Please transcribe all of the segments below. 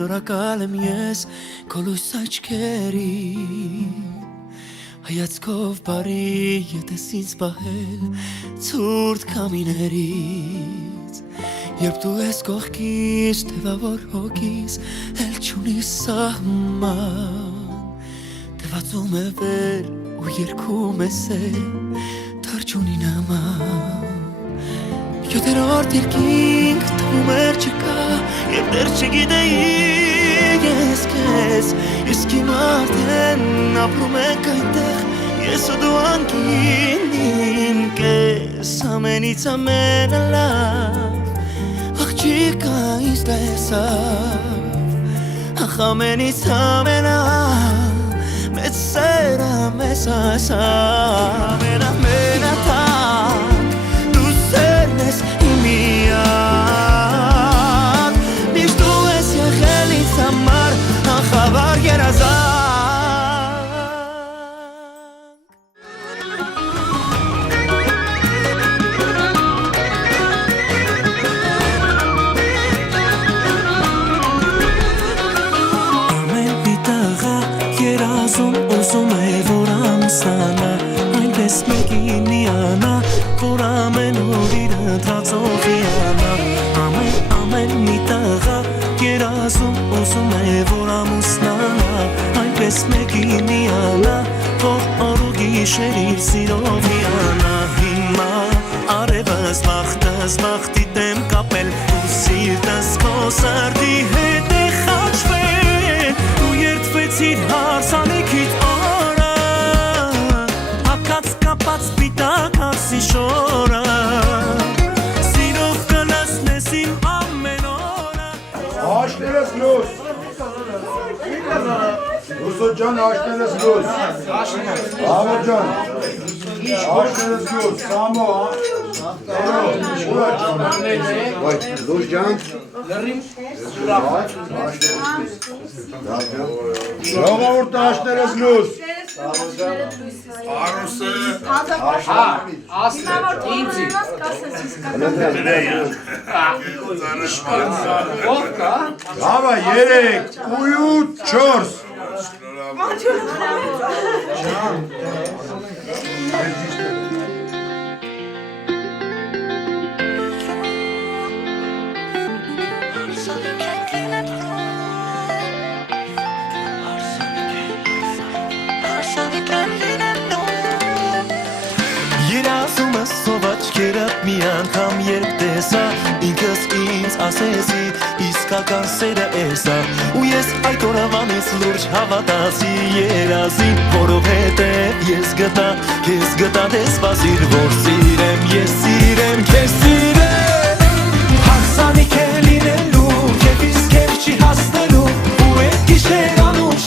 շնորհակալ եմ ես քո լույս աչքերի հայացքով բարի ետես ինձ պահել ցուրտ քամիներից երբ դու ես կողքիս թևավոր հոգիս էլ չունիս սահման թվացում է վեր ու երգում ես թրջունի նման Յոթերորդ երկինք թվում էր չկա Եվ դեռ չգիտեի ես քեզ Իսկ իմ արդեն ապրում ենք այնտեղ Ես ու դու անկին իմ կես Ամենից ամենը լավ Աղջիկա ինձ տեսավ Ախ ամենից ամենա Մեծ սերը մեզ ասավ Ամենա տան Sernes y mirar Mis tú es y amar A jabar y Amen bitaga Yerazum uzum evoram sana Ay besmegini ana Foramen orire trածովիանա Ամեն մի տղա երազում ուզում է որ ամուսնանա Այնպես մեկի միանա որ օր ու գիշեր իր սիրով իանա Հիմա արևս վախտի դեմ կապել ու սիրտս քո սրտի հետ է խաչվել Դու երդվեցիր հարսանիքիդ օրը Հակած կապած պիտակ հարսի շորը Açtınız Rus. Rusutcan açtınız Rus. Ahmetcan. Açtınız Rus. Samo. Muratcan. Vay, Ruscan. Roğavurta açtınız Rus. Arısı. Ha, aslı, inci. Vodka. Hava yerek, uyu, çors. Երազումը սոված կերապ մի անգամ երբ տեսա Ինքս ինձ ասեցի իսկական սերը էսա Ու ես այդ օրվանից լուրջ հավատացի երազին Որովհետև ես գտա, քեզ գտա դեսպասիր Որ սիրեմ, ես սիրեմ, քեզ սիրեմ Հարսանիք է լինելու, և իսկ եմ չի հասնելու Ու էդ գիշեր անուշ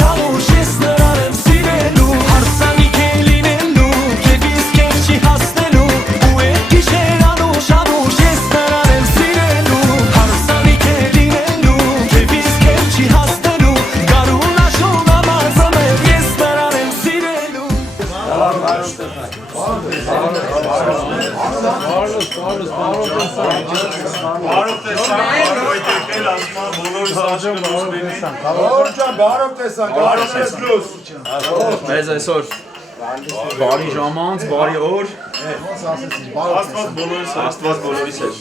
ես նրան եմ սիրելու Հարսանիք է լինելու, և իսկ եմ չի հասնելու Ու էդ գիշեր անուշ ես նրան եմ սիրելու Հարսանիք է լինելու, և իսկ եմ չի հասնելու Գարուն աշուն ամազում եմ, ես նրան եմ սիրելու Բարով տեսան, բարով տեսլուս Մեզ այսօր բարի ժամանց, բարի օր Աստված բոլորիս հետ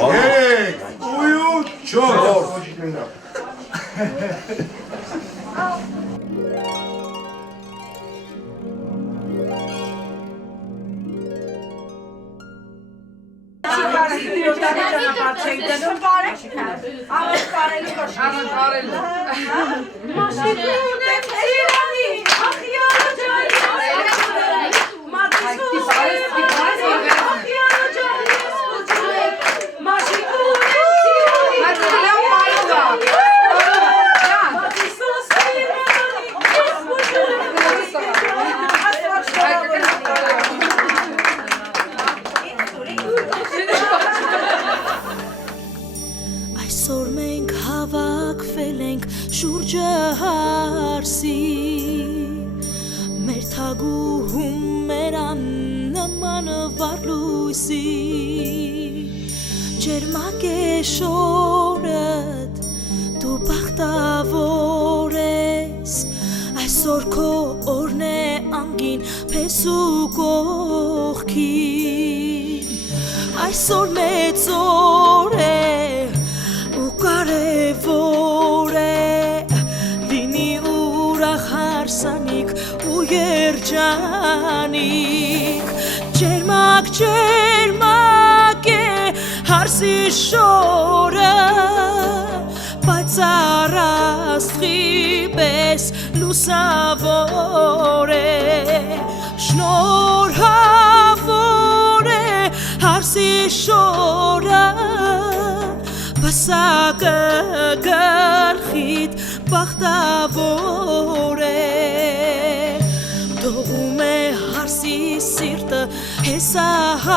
Երեք, ույու, չոր Այսօր մենք հավաքվել ենք շուրջը հարսի Մեր թագուհում մեր աննման վառ լույսի Ջերմակ է շորը այսօր քո օրն է անգին փեսու կողքին այսօր մեծ օր է ու կարևոր է լինի ուրախ հարսանիք ու երջանիկ ջերմակ ջերմակ է հարսի շորը բայց առաստղի պես լուսավոր է շնորհավոր է հարսի շորը բասակը գլխիդ բախտավոր է դողում է հարսի սիրտը հեսահասան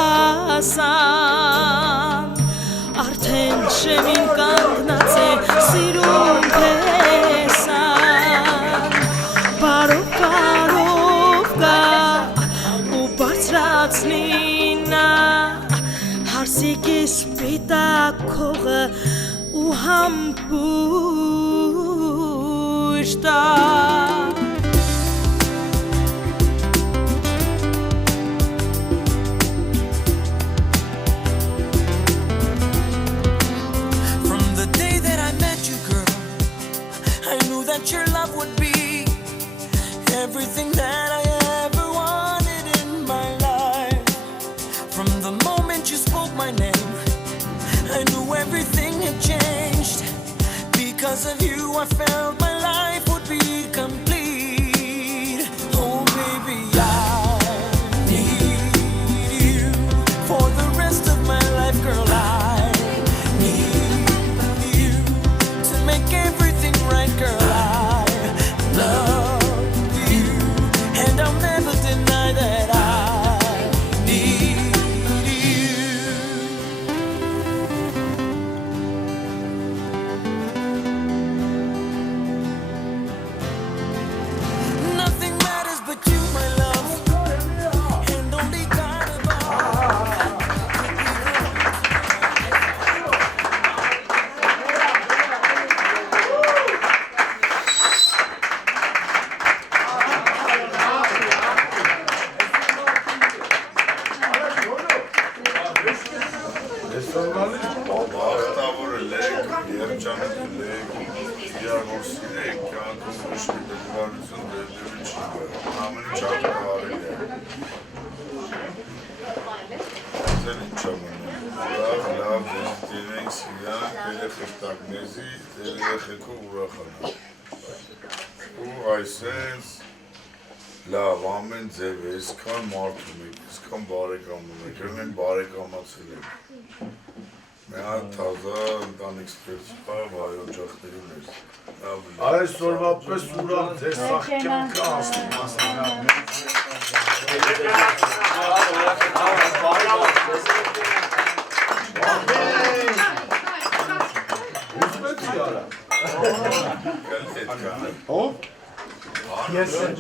արդեն շեմին կանգնած է սիրուն տեսան բարով գա ու բարձրացնի նա հարսիկի սպիտակ քողը ու համբույր տա that your love would be everything that I ever wanted in my life. From the moment you spoke my name, I knew everything had changed. Because of you, I felt my life would be complete. Oh, baby, I need you for the rest of my life, girl. I need you to make everything right, girl. Լավ, ամեն ձև է, իսկան մարդում եք, իսկան բարեկամում եք, են բարեկամացել եք։ Մի հատ թազա ընտանիք ստեղծվա հայօջախների մեզ։ Այսօրվա պես ուրախ ձեր սաղ կյանքը անցնի։ Ո՞վ։ Ես եմ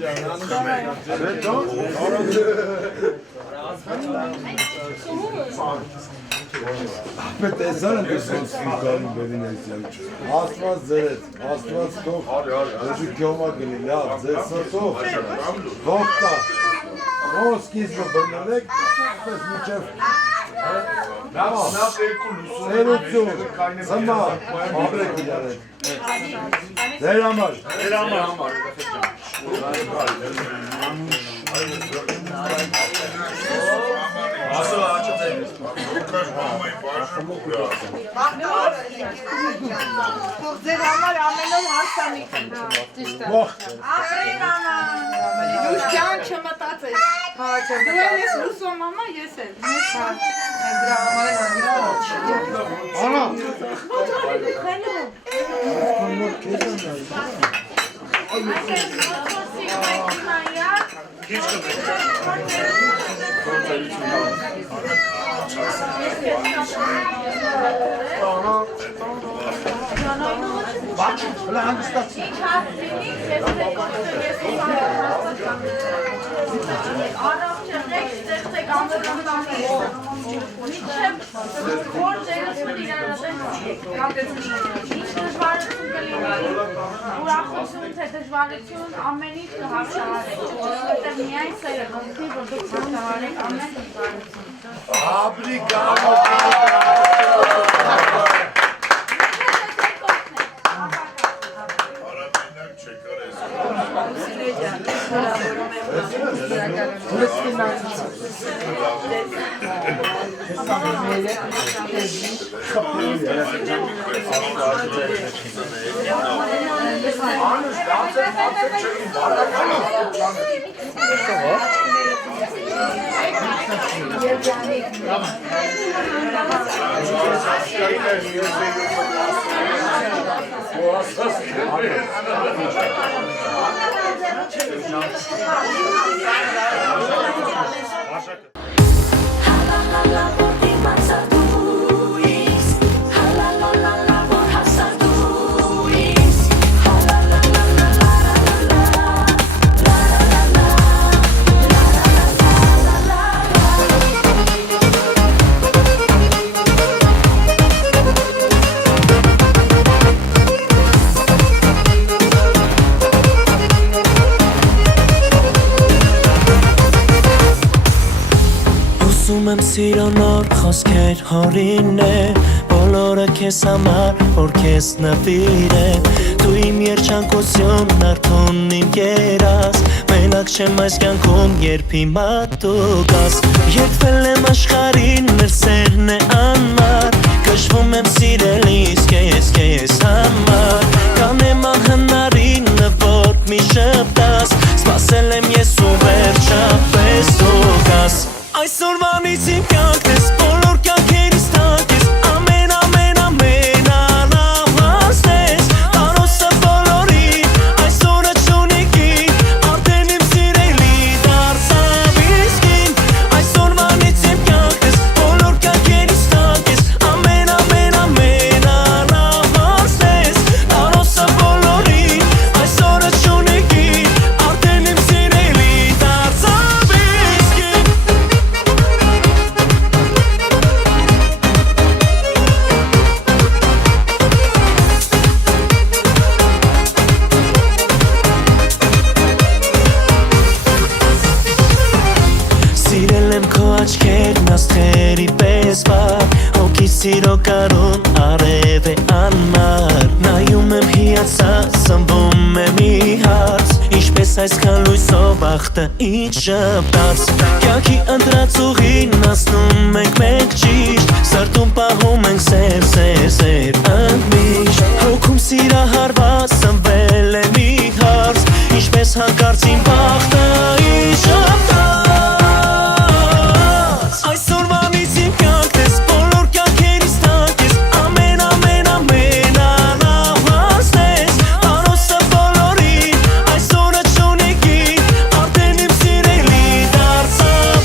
Ապետ տեսան են դեսոնց կինքարին բերին այսյալ Աստված ձերեց, Աստված թող Ձեզի կյոմա գնի, լավ, ձեր սրտով Ողտա Ո սկիզբը բրնանեք, պես միջև Սերություն, ծմա, ապրեք իդարեք Ձեր համար Ասո աչծեն Ռուկաշ մամայի բաժնում ուրա Թող ձեր համար ամենով հարսանիք Ողտ Դուշ կյան չմտածես Դու էլ ես լուսո մամա, ես էլ Դրա համար են Անա Ուրախություն կլինի թե դժվարություն ամեն ինչ կհարցարեք, որովհետև միայն սերը ոնցի, որ դուք հարցարեք ամեն դժվարություն։ Հարաբերնակ չեկար ես։ Ուզում եմ սիրանալ խոսքեր հորինել Բոլորը քեզ համար, որ քեզ նվիրեն Դու իմ երջանկությունն արդուն իմ կերաս Մենակ չեմ այս կյանքում, երբ հիմա դու գաս Երբել եմ աշխարհին, մեր սերն է անմար Կշվում եմ սիրելիս քեզ համար Կանեմ ահնարին, նվոտ մի շտաս Սպասել եմ ես ու վերջապես դու գաս Այսօրվանից իմ կյանքն ես, բոլոր կյանքերս տանք ես Ամենավանս ես, հարոսը բոլորին Այսօրը չունիքին, արդեն իմ սիրելի դարձավ իսկին Այսօրվանից իմ կյանքն ես, բոլոր կյանքերս տանք ես Ամենավանս ես, հարոսը բոլորին Այսօրը չունիքին, արդեն իմ սիրելի դարձավ իսկին Սիրել եմ քո աչքերն աստղերի պես վար Հոգի սիրո կարուն արև է անմար Նայում եմ հիացած, սնվում եմ իհաց Ինչպես այսքան լույսով բախտը ինչ շպաց Կյանքի ընտրած ուղին հասնում ենք մենք ճիշտ Սրտում պահում ենք սեր ընդմիշտ Հոգում սիրահարված սնվել եմ իհաց Ինչպես հանկարծ իմ բախտը ինչ շպաց Այսօրվանից իմ կյանքն ես, բոլոր կյանքերս տանք ես Ամենավանս ես, հարոսը բոլորին Այսօրը չունիքին, արդեն իմ սիրելի դարձավ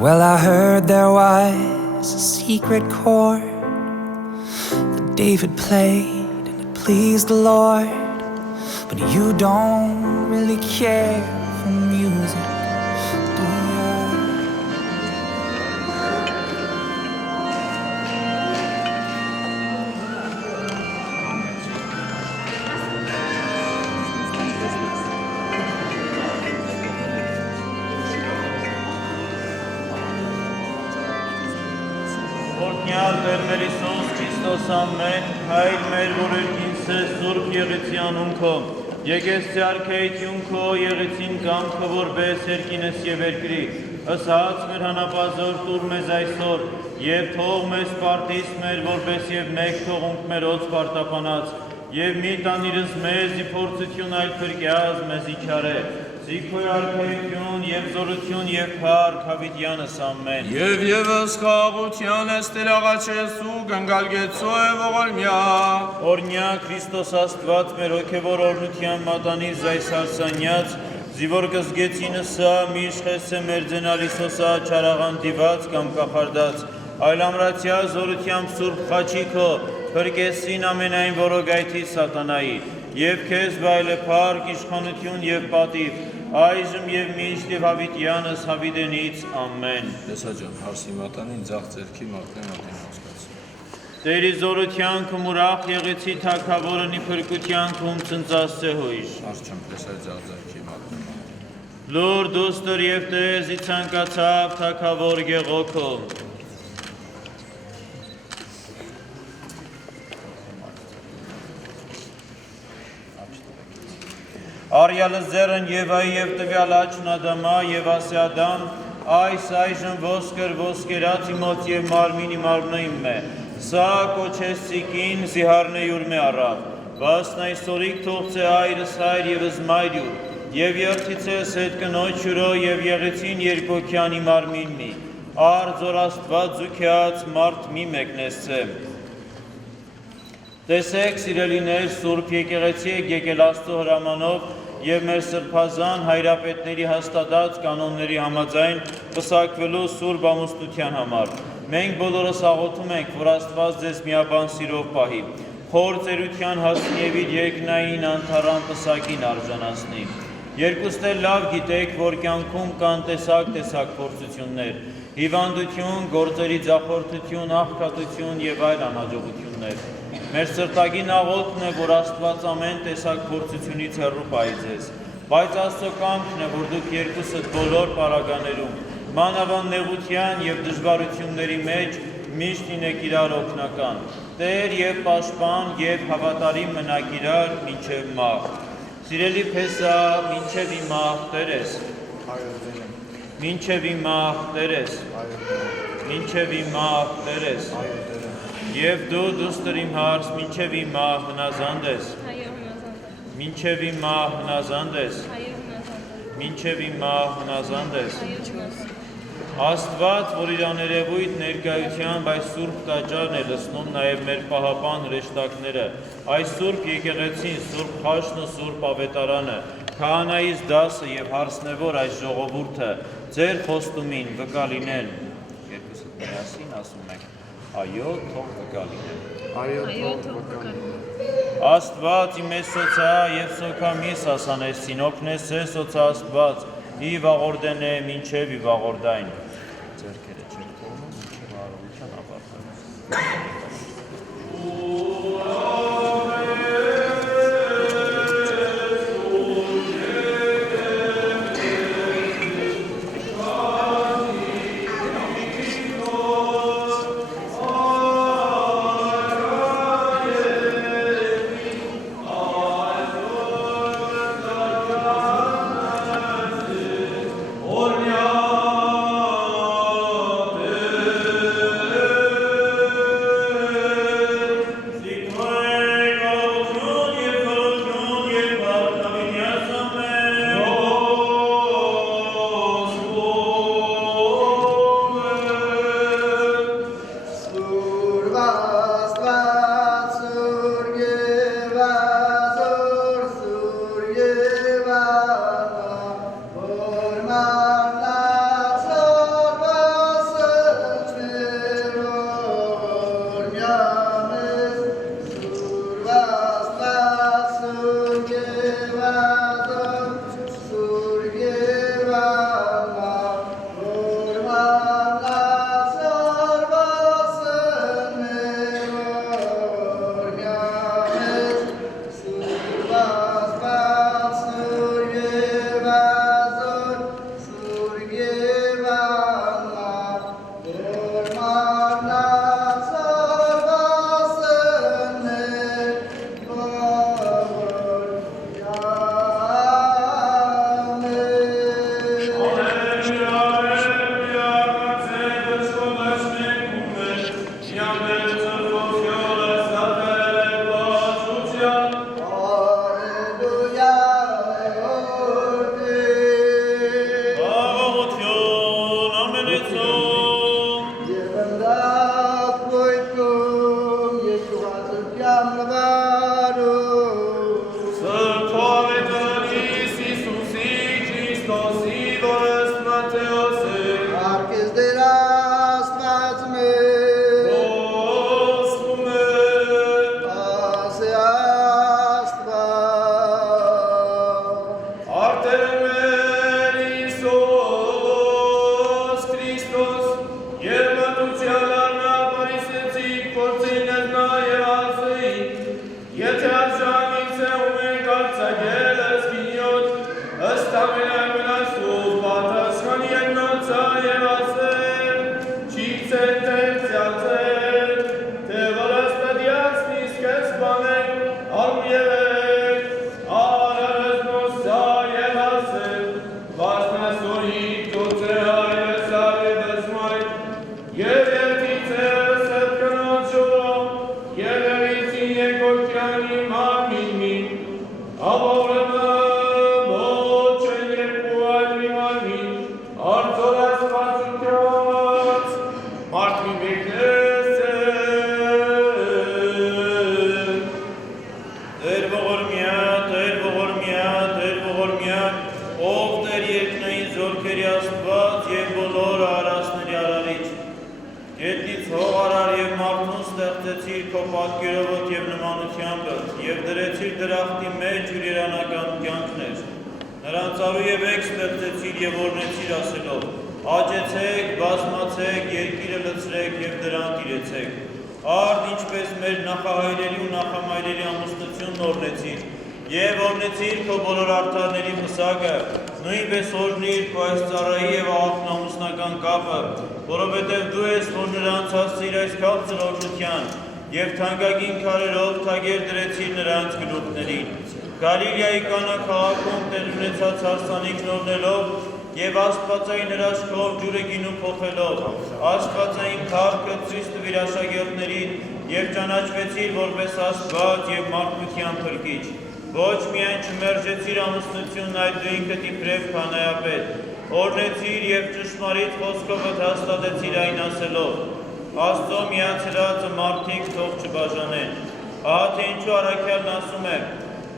Well, I heard there was a secret chord that David played and it pleased the Lord. But you don't really care for music, do you? Օրհնյալ Տեր մեր Հիսուս Քրիստոս ամեն, Հայր մեր, որ ուրքինցես Սուրբ Եղեցի անուն Քո, Եկեցի արքայություն Քո, Եղեցին կամքը, որպես երկինս և երկրի, ըսած մեր հանապազոր տուր մեզ այսօր, և թող մեզ պարտիս մեր, որպես և մեկ թողունք մերոց պարտապանած, և մի տանիրս մեզ ի փորձություն այլ փրկյազ մեզ իքարե, Զիքոյ արքայություն և զորություն և փառք հավիտյանս ամեն։ Եվ ևս խաղաղության ես Տեր աղաչես ու գնգալգեցու է ողորմյա։ Օրհնյա Քրիստոս Աստված մեր հոգևոր օրհնության մատանի զայս հարսանյաց, զիվոր կզգեցինս սա մի իշխես է մեր ձենալիսոսա չարաղան դիված կամ կախարդած, այլ ամրացյա զորությամբ սուրբ խաչիքո, փրկեսին ամենայն որոգայթի սատանայի, և քեզ վայլը փառք, իշխանություն և պատիվ, այժմ և միշտ և հավիտյանս հավիտենից ամեն։ Տեսաջան, հարսի մատանին ձախ ձերքի մատնեն ատենոսկաց։ Տերի զորության քում ուրախ եղեցի թագավորն ի փրկության քում ծնծած սեհոյիշ։ Արչում տեսել ձախ ձերքի մատնեն։ Լուր դուստր և տեզ ի ցանկացավ թագավոր գեղոքո։ Արյալը ձերն և այ և տվյալ աչն ադամա և ասյադամ, այս այժմ ոսկր ոսկերած իմոց և մարմին իմարմնույմ է, սա կոչես սիկին զիհարն է յուրմ է առավ, վասն այսօրիկ թողց է այրս հայր և զմայրյուր, և երթիցես հետ կնոջ յուրո և եղեցին երկոքյան իմարմին մի, արձոր աստված զուքյաց մարդ մի մեկնեսցեմ։ Տեսեք, սիրելիներ, Սուրբ եկեղեցի եք եկել Աստծո հրամանով և մեր սրբազան հայրապետների հաստատած կանոնների համաձայն պսակվելու Սուրբ ամուսնության համար։ Մենք բոլորս աղոթում ենք, որ Աստված ձեզ միաբան սիրով պահի, խոր ծերության հասնի և իր երկնային անթառան պսակին արժանացնի։ Երկուստ էլ լավ գիտեք, որ կյանքում կան տեսակ փորձություններ, հիվանդություն, գործերի ձախորդություն, աղքատություն և այլ անհաջողություններ։ Մեր սրտագին աղոթքն է, որ Աստված ամեն տեսակ փորձությունից հեռու պահի ձեզ, բայց Աստծո կամքն է, որ դուք երկուսդ բոլոր պարագաներում, մանավանդ նեղության և դժվարությունների մեջ միշտ լինեք իրար օգնական, Տեր և պաշտպան և հավատարիմ մնաք իրար մինչև մահ։ Սիրելի Փեսա, մինչև իմ մահ Տերես, մինչև իմ մահ Տերես, մինչև իմ մահ Տերես, և դու դուստր իմ հարս, մինչև իմ մահ հնազանդ ես, մինչև իմ մահ հնազանդ ես, մինչև իմ մահ հնազանդ ես։ Աստված, որ իր աներևույթ ներկայությամբ այս սուրբ տաճարն է լցնում նաև մեր պահապան հրեշտակները, այս սուրբ եկեղեցին, սուրբ խաշն ու սուրբ ավետարանը, քահանայից դասը և հարսնևոր այս ժողովուրդը, ձեր խոստումին վկա լինեն, երկուսդ միասին ասում եք, այո, թող վկա լինեն։ Այո, թող վկա լինեն։ Աստված իմ ես սոցա և սոքա միս ասանեսին, օգնես է սոցա Աստված, ի վաղորդեն է մինչև ի վաղորդայն։ Ձերքերը չեր թողնում, մինչև արարության ապարտանություն։ զորքերի Աստված եւ բոլոր արարածների արարիչ։ Գետնից հող արար եւ մարդուն ստեղծեցիր քո պատկերովդ եւ նմանությամբ եւ դրեցիր դրախտի մեջ իր երանական կյանքներ։ Նրանց արու եւ եք ստեղծեցիր եւ օրնեցիր ասելով. Աճեցեք, բազմացեք, երկիրը լցրեք եւ դրան տիրեցեք։ Արդ ինչպես մեր նախահայրերի ու նախամայրերի ամուսնությունն օրնեցիր եւ օրնեցիր քո բոլոր արդարների մսակը, նույնպես օրհնիր քո այս ծառայի եւ աղքնամուսնական կապը, որովհետեւ դու ես, որ նրանց հասցիր այս քաղցր օրհնության եւ թանկագին քարերով թագեր դրեցիր նրանց գլուխներին։ Գալիլեայի Կանա քաղաքում տեղ ունեցած հարսանիքն օրնելով եւ աստվածային հրաշքով ջուրը գինու փոխելով, աստվածային փառքը ցույց տվիր աշակերտներին եւ ճանաչվեցիր որպես Աստված եւ մարդկության փրկիչ։ Ոչ միայն չմերժեցիր ամուսնությունն, այլ դու ինքդ իբրև քանայապետ, օրհնեցիր եւ ճշմարիտ խոսքով հաստատեցիր այն ասելով. Աստծո միացրածը մարդիկ թող չբաժանեն։ Ահա թե ինչու առաքյալն ասում է.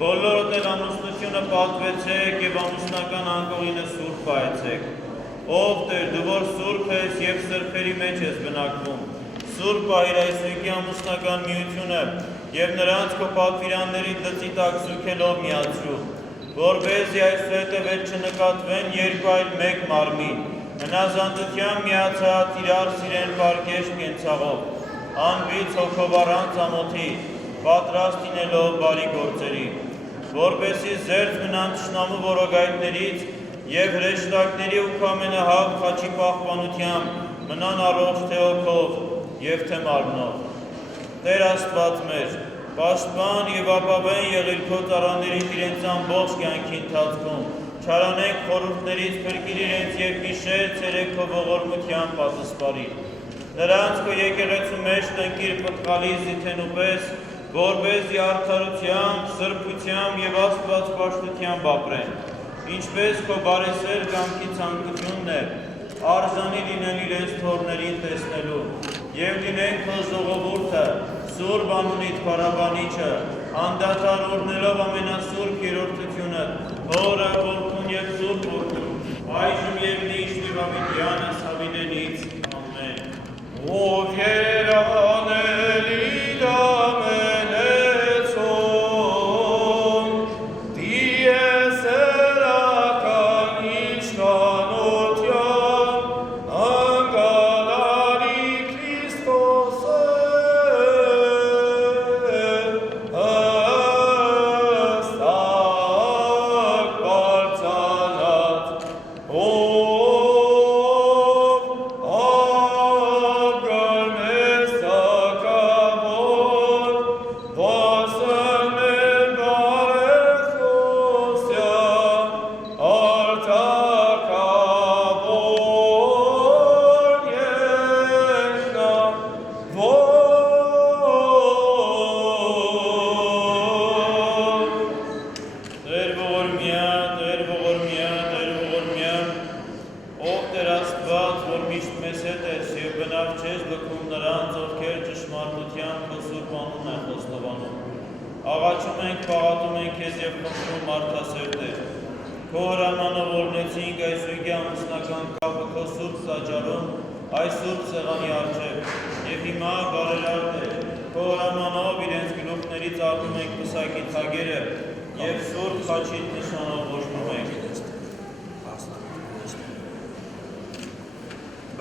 բոլորդ էլ ամուսնությունը պատվեցեք եւ ամուսնական անկողինը սուրբ պահեցեք։ Ով Տեր, դու որ սուրբ ես եւ սրբերի մեջ ես բնակվում, սուրբ պահիր այս ուղի ամուսնական միությունը եւ նրանց քո պատվիրանների դծի տակ զուգելով միացրու, որպեսզի այսուհետև չնկատվեն երկու այլ մեկ մարմին, հնազանդությամբ միացած իրար սիրեն պարկեշտ կենցաղով, անբիծ հոգով առանց ամոթի, պատրաստ լինելով բարի գործերի, որպեսզի զերծ մնան թշնամու որոգայթներից եւ հրեշտակների ու ամենահավ խաչի պահպանությամբ մնան առողջ թե հոգով եւ թե մարմնով։ Տեր Աստված մեր, պաշտպան եւ ապավեն եղիր քո ծառաներին իրենց ամբողջ կյանքի ընթացքում, չարանենք խորհուրդներից, փրկիր իրենց եւ գիշեր ցերեկ քո ողորմության պատասպարիր։ Նրանց քո եկեղեցու մեջ տնկիր պտղալի զիթենու պես, որպեսզի արդարությամբ, սրբությամբ եւ աստվածպաշտությամբ ապրեն, ինչպես քո բարեսեր կամքի ցանկությունն է, արժանի լինեն իրենց թորներին տեսնելու, եւ լինեն քո ժողովուրդը, սուրբ անունիդ փառաբանիչը, անդադար օրհնելով ամենասուրբ երրորդությունը, Հորը, Որդուն եւ Սուրբ Որդուն, այժմ եւ միշտ Դավիթյանս հավինենից, ամեն։ Ով երանելի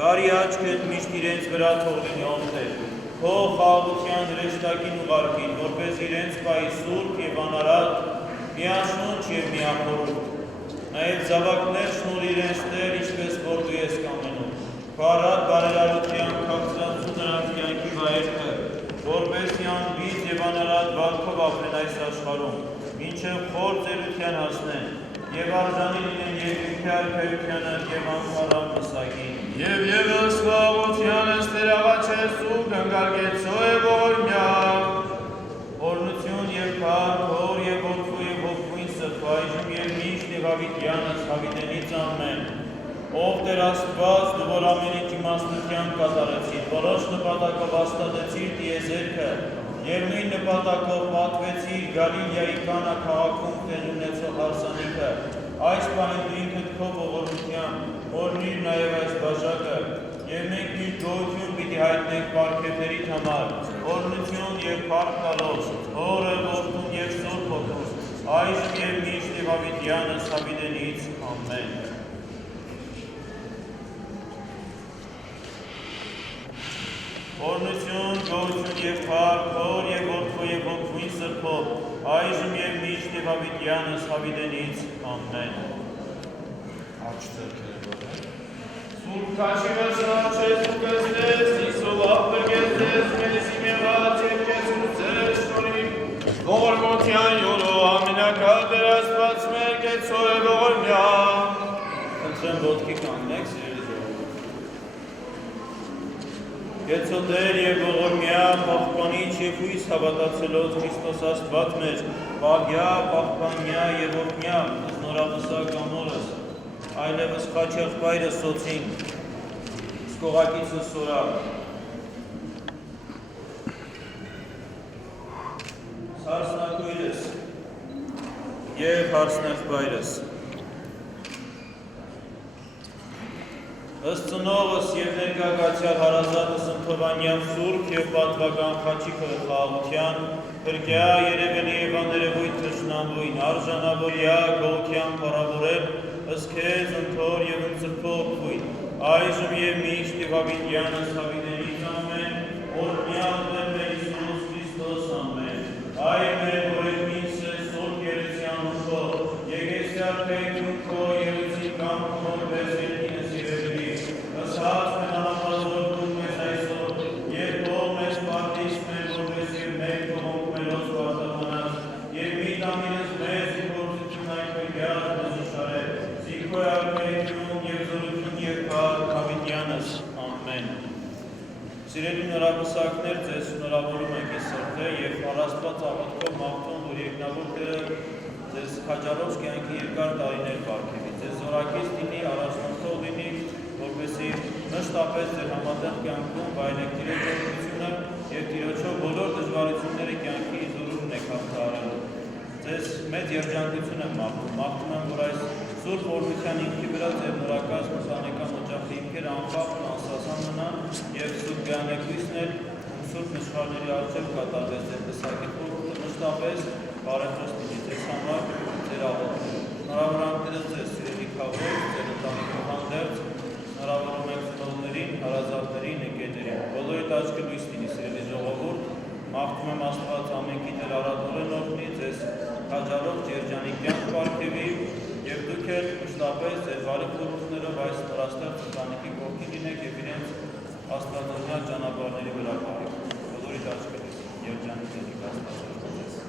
Բարի աչքդ միշտ իրենց վրա թող լինի օնտեր, քո խաղաղության հրեշտակին ուղարկին, որպես իրենց պայի սուրբ եւ անարատ, միաշնունչ եւ միախորհուրդ, նաեւ զավակներ շնոր իրենց Տեր, ինչպես որ դու ես կամենում, քո առատ բարերարության քաղցրացու նրանց կյանքի վայրքը, որպեսզի անբիծ եւ անարատ վարքով ապրեն այս աշխարհում, մինչեւ խոր ծերության հասնեն եւ արժանի լինեն երկինքի արքայությանը եւ անխարավ մսակին։ Եվ ևս լավությանս տերաղաչես ու գնգարգեցո է որնյակ, օրնություն և կար, հոր և որդու և ողքույն սրտվայժում և միշտ և հավիտյանս հավիտենից ամեն, ով Տեր Աստված, դու որ ամեն ինչ իմաստությամբ կատարեցիր, որոշ նպատակով հաստատեցիր տիեզերքը և նույն նպատակով պատվեցիր Գալիլեայի Կանա քաղաքում տեղ ունեցող հարսանիքը, այս բանը դու ինքդ քո ողորմությամբ պարգևների համար, օրնություն և պարքալոց, օրը որդուն և սուրբ հոգուս, այժմ և միշտ և ավիտյանս հավիտենից, ամեն։ Օրնություն, գորություն և պարք, օր և որդու և որդվույն սրբով, այժմ և միշտ և ավիտյանս հավիտենից, ամեն։ Սուրբ քաշիվս հաչես ու կզնես, իսով ապրգեզես, մեզ իմեղած և կեսուցես շորի, ողորմության յորո ամինակադեր աստված մեր կեցո է ողորմյան։ Ընտրեմ ոտքի կաննեք, սիրելի ժողովուրդ։ Կեցոդեր և ողորմյան, պահպանիչ և հույս հավատացելով Քրիստոս աստված մեր, պահյա, պահպանյա և ողմյա, զնորավսակ ամորս, այլևս խաչեղ բայրը սոցին, սկողակիցը սորա, սարսնակույրս և հարսնեղ բայրս, ըստ ծնողս և ներկայացյալ հարազատս ընթովանյան սուրբ և պատվական խաչի խաղաղության, հրկյա երևելի և աներևույթ թշնամույն, արժանավորյա գողության փառավորել, ըստ քեզ ընթոր և ընծրփող քույն, այժմ և միշտ և ավիտյանս հավիտենից ամեն, օրհնյալ Տեր մեր Հիսուս Քրիստոս ամեն, այր մեր օրենքինս է սուրբ երեցյան ուխով, եկեսյալ պեքուն քո երեցին կամքով բես երկինս երևելի, ըսած մեր անապազոր դուր մեզ այսօր, և թող մեզ պարտիս մեր որպես և մեկ թողոնք մերոց պարտապանած, և մի տամիրս մեզ ու գործություն այն պերգյազ մեզ ուշարել, զիքո է արկայություն և զորություն և պարք հավիտյանս, ամեն։ Սիրելի նորապսակներ, ձեզ շնորհավորում ենք այսօր և առաստված աղոթքով մաղթում, որ երկնավոր Տերը ձեզ քաջալով կյանքի երկար տարիներ պարգևի, ձեզ զորակից լինի, առաջնորդող լինի, որպեսզի մշտապես ձեր համատեղ կյանքում վայելեք Տիրոջ օգնությունը և Տիրոջով բոլոր դժվարությունները կյանքի իզորումն եք հաղթահարելու։ Ձեզ մեծ երջանկություն եմ մաղթում եմ, որ այս սուրբ օրհնության հիմքի վրա ձեր նորակազմ ընտանեկան օջախի հիմքերը անխախտ ու անսասան մնան և սուրբ գանեկույսներ ու սուրբ նշխարների առջև կատարվեց ձեր տեսակետ ողորմը մշտապես բարեխոսք լինի ձեզ համար, ձեր աղոթքներում։ Շնորհավորում Տիրոջ ձեզ սիրելի քաղաք, ձեր ընտանիքի հանդերձ, շնորհավորում ենք ծնողներին, հարազատներին, ընկերներին, բոլորիդ աչքը լույս լինի, սիրելի ժողովուրդ, մաղթում եմ Աստված ամենքի Տեր արատորեն օրհնի, ձեզ քաջալով երջանիկ կյանք պարգևի և դուք էլ մշտապես ձեր բարի փորձներով այս նորաստեղծ ընտանիքի կողքին լինեք և իրենց աստվածօրհնյալ ճանապարհների վրա պահեք։ Բոլորիդ աչքը լույս, երջանիկ Աստված օրհնի ձեզ։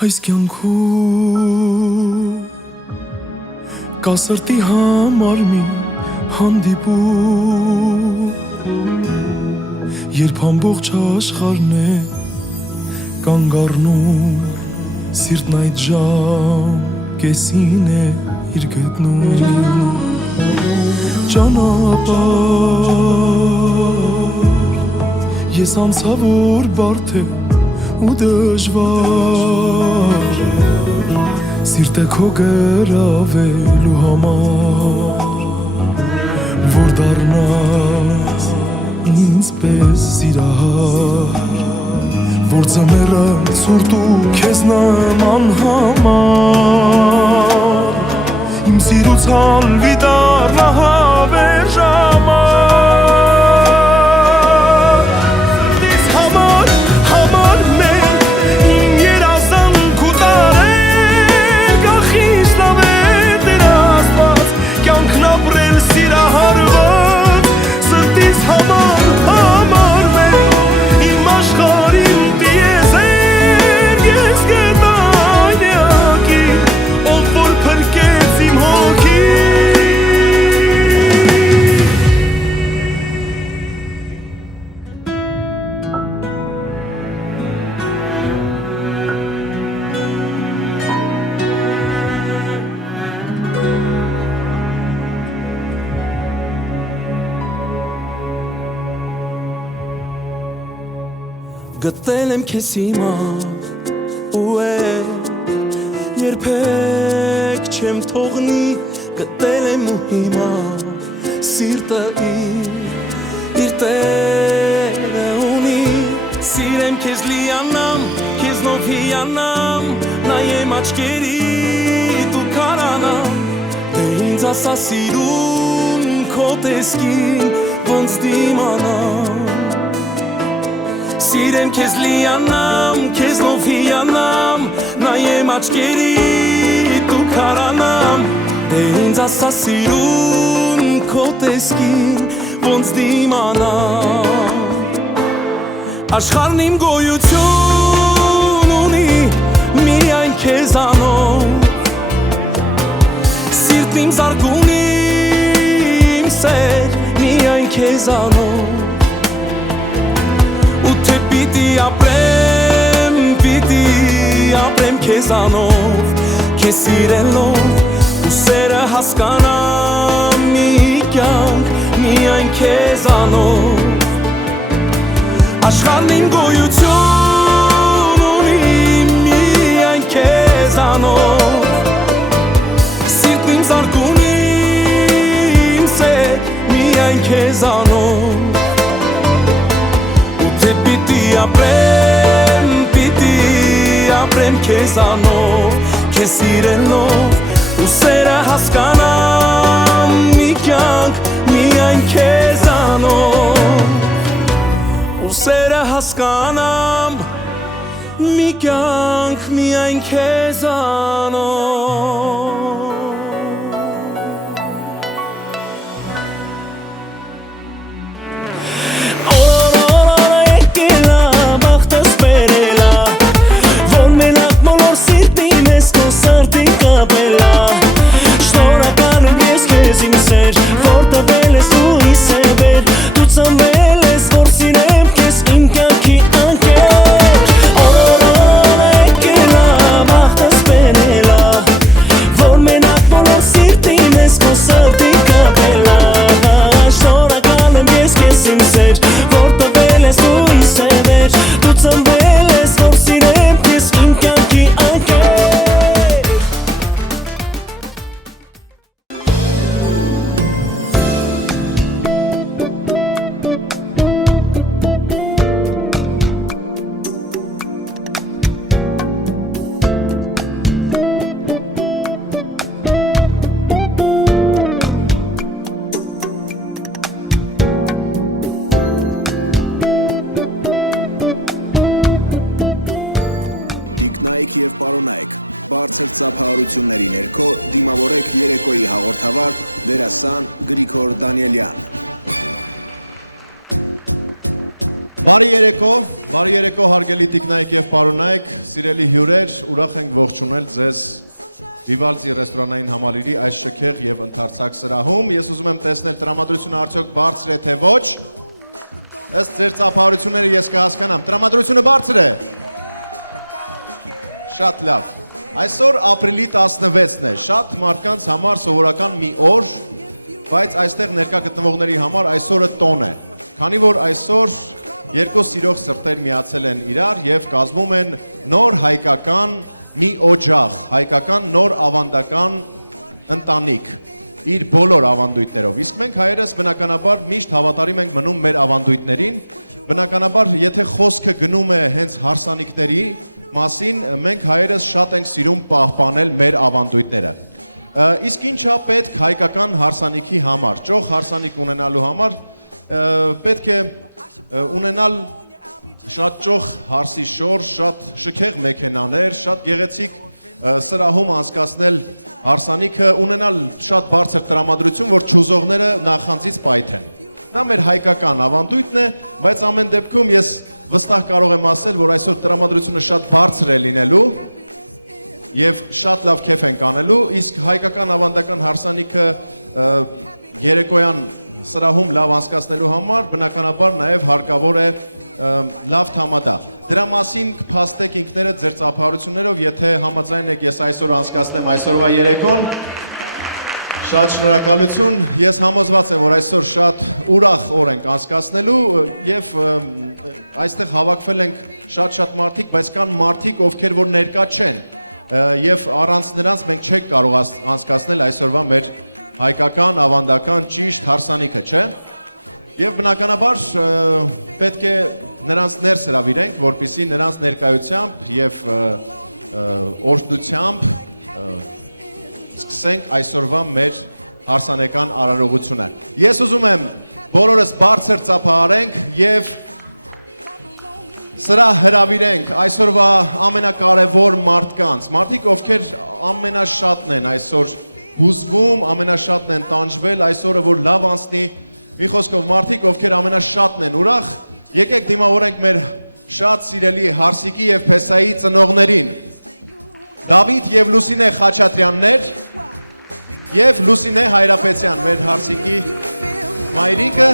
Այս կյանքում կա սրտի համար մի հանդիպում, երբ ամբողջ աշխարհն է կանգ առնում, սիրտն այդ ժամկեսին է իր գտնում, ճանապարհ ես անցա որ բարդ է ու դժվար, սիրտը քո գրավելու համար, որ դառնաս ինձ պես սիրահար, որ ձմեռը ցուրտ ու քեզ նման համար, իմ սիրուց հալվի դառնա հավերժամար, Գտել եմ քեզ հիմա ու երբեք չեմ թողնի, գտել եմ ու հիմա սիրտը իր տերը ունի, սիրեմ քեզ լիանամ, քեզնով հիանամ, նայեմ աչքերիդ ու կարանամ, դե ինձ ասա սիրուն քո տեսքին ոնց դիմանամ, Սիրեմ քեզ լիանամ, քեզնով հիանամ, նայեմ աչքերիդ ու քարանամ, դե ինձ ասա սիրուն քո տեսքին ոնց դիմանա Աշխարհն իմ գոյություն ունի միայն քեզանով Սիրտն իմ զարգում իմ սեր միայն քեզանով Ու թե պիտի ապրեմ քեզանով Քեզ սիրելով ու սերը հասկանամ մի կյանք միայն քեզանով Աշխարհն իմ գոյություն ունի միայն քեզանով Սիրտն իմ զարգում իմ սեր միայն քեզանով Ու թե պիտի ապրեմ քեզանով Քեզ սիրելով ու սերը հասկանամ մի կյանք միայն քեզանով Ու սերը հասկանամ մի կյանք միայն քեզանով Տիկնայք և պարոնայք, բարձր ծափահարությունների ներքո դիմավորեք երեկոյի հաղորդավար դերասան Գրիգոր Դանիելյան։ Բարի երեկո հարգելի տիկնայք և պարոնայք, սիրելի հյուրեր, ուրախ ենք ողջունել ձեզ Վիվալդի ռեստորանային համալիրի այս շքեղ և ընդարձակ սրահում։ Ես ուզում եմ տեսնել տրամադրությունը արդյոք բարձր է թե ոչ։ Ըստ ձեր ծափահարությունները ես կհասկանամ։ Տրամադրությունը բարձր է։ Շատ լավ։ Այսօր ապրիլի 16-ն է, շատ մարդկանց համար սովորական մի օր, բայց այստեղ ներկա գտնվողների համար այսօրը տոն է։ Քանի որ այսօր երկու սիրող սրտեր միացել են իրար և կազմում են նոր հայկական մի օջախ, հայկական նոր ավանդական ընտանիք, իր բոլոր ավանդույթներով։ Իսկ մենք հայերս բնականաբար միշտ հավատարիմ ենք մնում մեր ավանդույթներին, բնականաբար եթե խոսքը գնում է հենց հարսանիքների մասին, մենք հայերս շատ ենք սիրում պահպանել մեր ավանդույթները։ Իսկ ինչա պետք հայկական հարսանիքի համար, ճոխ հարսանիք ունենալու համար, պետք է ունենալ շատ ճոխ հարսի շոր, շատ շքեղ մեքենաներ, շատ գեղեցիկ սրահում անցկացնել հարսանիքը, ունենալ շատ բարձր տրամադրություն, որ չուզողները նախանձից պայթեն։ Դա մեր հայկական ավանդույթն է, բայց ամեն դեպքում ես վստահ կարող եմ ասել, որ այսօր տրամադրությունը շատ բարձր է լինելու և շատ լավ քեֆ ենք անելու, իսկ հայկական ավանդական հարսանիքը երեկոյան սրահում լավ անցկացնելու համար բնականաբար նաև հարկավոր է լավ թամադա։ Դրա մասին կփաստեք ինքներդ ձեր ծափահարություններով, եթե համաձայն եք ես այսօր անցկացնեմ այսօրվա երեկոն, շատ շնորհակալություն, ես համոզված եմ, որ այսօր շատ ուրախ օր ենք անցկացնելու և այստեղ հավաքվել ենք շատ մարդիկ, բայց կան մարդիկ, ովքեր որ ներկա չեն և առանց նրանց մենք չենք կարող անցկացնել այսօրվա մեր հայկական, ավանդական, ճիշտ հարսանիքը, չէ։ Եվ բնականաբար պետք է նրանց ներս հրավիրենք, որպեսզի նրանց ներկայությամբ և օրհնությամբ սկսենք այսօրվա մեր հարսանեկան արարողությունը։ Ես ուզում եմ բոլորս բարձր ծափահարենք և սրա հրավիրենք այսօրվա ամենակարևոր մարդկանց, մարդիկ ովքեր ամենաշատն են այսօր հուզվում, ամենաշատն են տանջվել, այսօրը որ լավ անցնի, մի խոսքով մարդիկ, ովքեր ամենաշատն են ուրախ, եկեք դիմավորենք մեր շատ սիրելի Հարսիկի եւ Փեսայի ծնողներին։ Դավիթ եւ Լուսինե Խաչատրյաններ եւ Լուսինե Հայրապետյան, մեր Հարսիկի մայրիկը։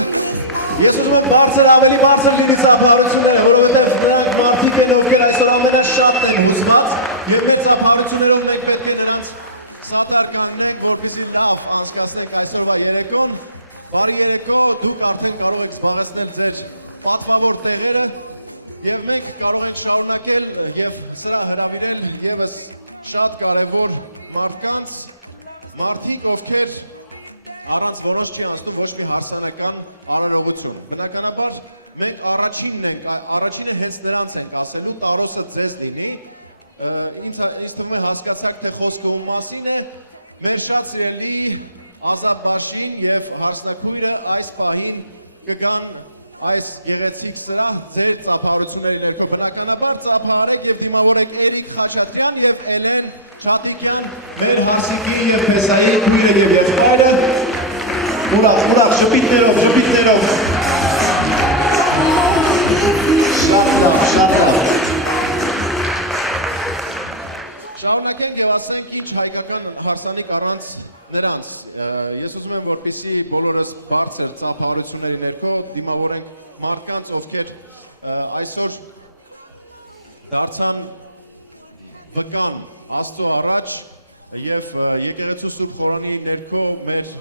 Ես ուզում եմ ավելի բարձր լինի ծափահարությունները, որովհետև նրանք մարդիկ են, ովքեր այսօր ամենաշատն են հուզված եւ մեր ծափահարություններով մենք պետք է նրանց սատար կանգնենք, որպեսզի լավ անցկացնենք այսօրվա երեկոն։ Բարի երեկո, դուք արդեն կարող եք զբաղեցնել ձեր պատվավոր տեղերը եւ մենք կարող ենք շարունակել եւ սրա հրավիրել եւս շատ կարեւոր մարդկանց, մարդիկ, ովքեր առանց որոնց չի անցնում ոչ մի հարսանեկան արարողություն։ Բնականաբար մենք առաջինը հենց նրանց ենք ասելու, տարոսը ձեզ լինի։ Ինձ թվում է հասկացաք, թե խոսքը ում մասին է։ Մեր շատ սիրելի Ազաբաշին եւ հարսնակույրը այս պահին կգան այս գեղեցիկ սրահ ձեր ծափահարությունների ներքո։ Բնականաբար ծափահարեք եւ դիմավորեք Էրիկ Խաչատրյան եւ Էլեն Չատիկյան, մեր Հարսիկի եւ Փեսայի քույրը եւ եղբայրը։ Ուրախ, ժպիտներով։ Շատ լավ։ Շարունակենք եւ ասենք ինչ հայկական հարսանիք առանց նրանց։ Ես ուզում եմ, որպեսզի բոլորս բարձր ծափահարությունների ներքո դիմավորենք մարդկանց, ովքեր այսօր դարձան վկան Աստծո առաջ եւ եկեղեցու Սուրբ Խորանի ներքո մեր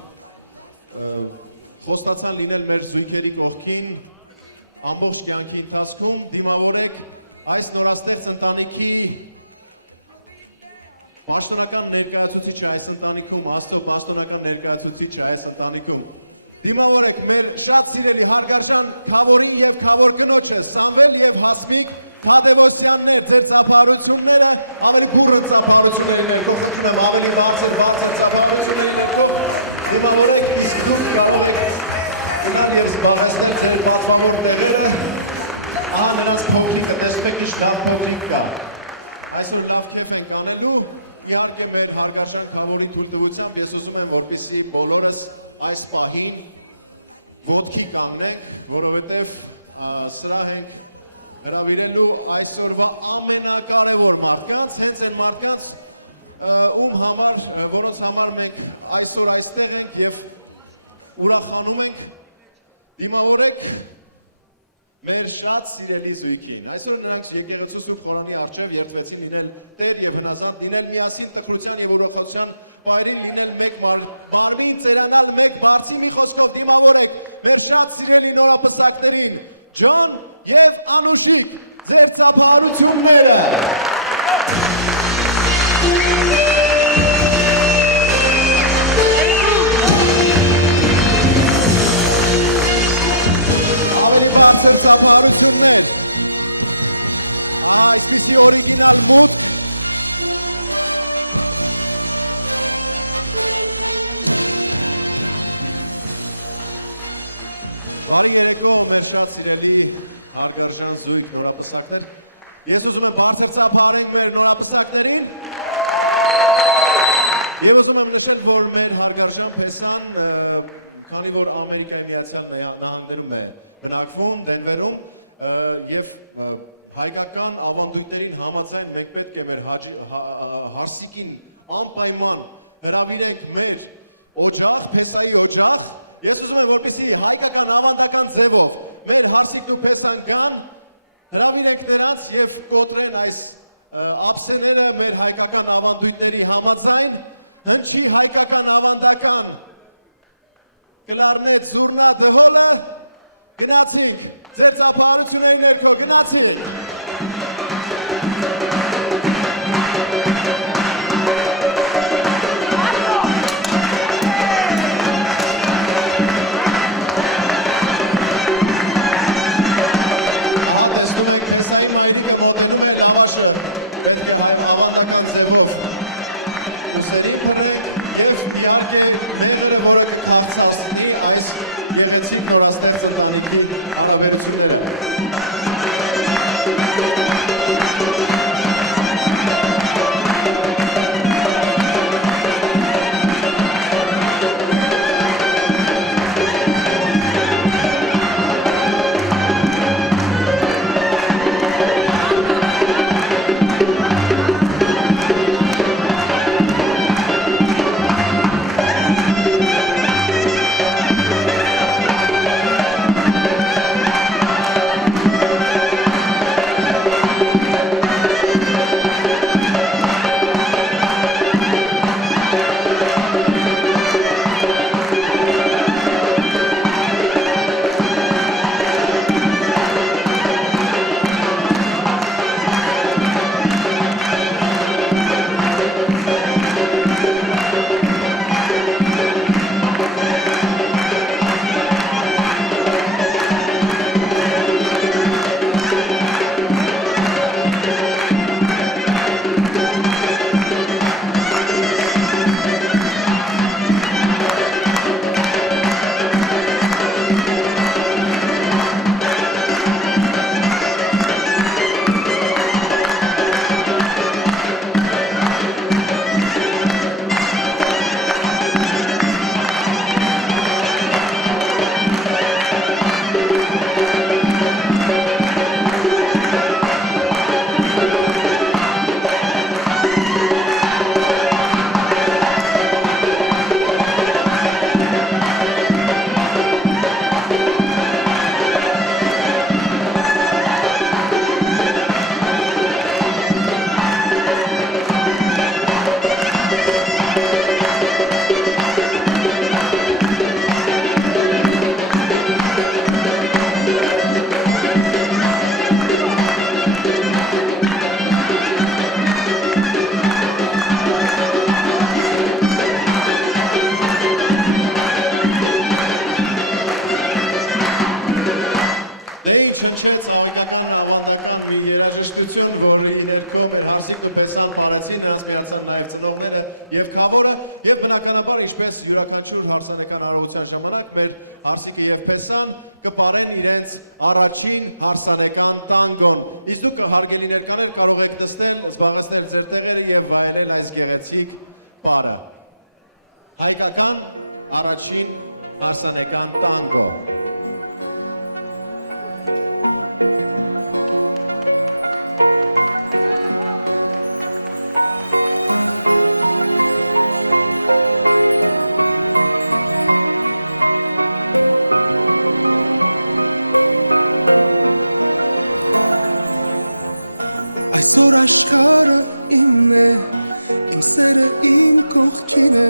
խոստացան լինել մեր զույգերի կողքին ամբողջ կյանքի ընթացքում, դիմավորեք այս նորաստեղծ ընտանիքի պաշտոնական ներկայացուցիչը այս ընտանիքում, Աստծո պաշտոնական ներկայացուցիչը այս ընտանիքում։ Դիմավորեք մեր շատ սիրելի հարգարժան Քավորին եւ Քավոր կնոջը Սամվել եւ Հասմիկ Թադևոսյաններ, ձեր ծափահարությունները ավելի բուռն ծափահարությունների ներքո, խնդրում եմ ավելի բարձր ծափահարությունների ներքո դիմավորեք, իսկ դուք կարող եք գնալ եւ զբաղեցնել ձեր պատվավոր տեղերը։ Ահա նրանց փոքրիկը, տեսնեք ինչ լավ փոքրիկ կա։ Այսօր լավ քեֆ ենք անելու։ Իհարկե մեր հարգարժան Քավորի թույլտվությամբ ես ուզում եմ, որպեսզի բոլորս այս պահին ոտքի կանգնենք, որովհետև սրահ ենք հրավիրելու այսօրվա ամենակարևոր մարդկանց, հենց այն մարդկանց, որոնց համար մենք այսօր այստեղ ենք եւ ուրախանում ենք, դիմավորեք մեր շատ սիրելի զույգին։ Այսօր նրանք եկեղեցու Սուրբ Խորանի առջև երդվեցին լինել տեր եւ հնազանդ, լինել միասին տխրության եւ ուրախության պայրին, լինել մեկ մարմին, ծերանալ մեկ բարձի, մի խոսքով դիմավորեք մեր շատ սիրելի նորապսակներին, Ջոն եւ Անուշիկ, ձեր ծափահարությունները։ Ավելի բարձր ծափահարություններ։ Այսպիսի օրիգինալ մուտք։ Բարի երեկո, մեր շատ սիրելի հարգարժան զույգ նորապսակներ։ Ես ուզում եմ բարձր ծափահարենք մեր նորապսակներին։ Եվ ուզում եմ նշել, որ մեր հարգարժան Փեսան, քանի որ Ամերիկայի Միացյալ Նահանգներում է բնակվում, Դենվերում, եւ հայկական ավանդույթներին համաձայն մենք պետք է մեր Հարսիկին անպայման հրավիրենք մեր օջախ, Փեսայի օջախ։ Ես ուզում եմ, որպեսզի հայկական ավանդական ձևով մեր Հարսիկն ու Փեսան գան, հրավիրենք նրանց եւ կոտրեն այս ափսեները մեր հայկական ավանդույթների համաձայն, հնչի հայկական ավանդական կլարնետ, զուռնա, դհոլը, գնացինք, ձեր ծափահարությունների ներքո, գնացինք։ Ահա տեսնում եք, Փեսայի մայրիկը մոտենում է լավաշը, պետք է ավանդական ձևով ուսերին փռենք եւ իհարկե մեղրը, որը կքաղցացնի այս գեղեցիկ նորաստեղծ ընտանիքի հարաբերությունները։ Դե ինչ հնչեց աղիկական ավանդական մի երաժշտություն, որի ներքո մեր Հարսիկն ու Փեսան parեցին, նրանց միացան նաև ծնողները եւ Քավորը, եւ բնականաբար ինչպես յուրաքանչյուր հարսանեկան արարողության ժամանակ մեր Հարսիկը եւ Փեսան կպարեն իրենց առաջին հարսանեկան տանգոն։ Իսկ դուք հարգելի ներկաներ կարող եք նստել, զբաղեցնել ձեր տեղերը եւ վայելել այս գեղեցիկ պարը։ Հայկական առաջին հարսանեկան տանգո։ Այսօր աշխարհը իմն է, իմ սերը իմ կողքին է,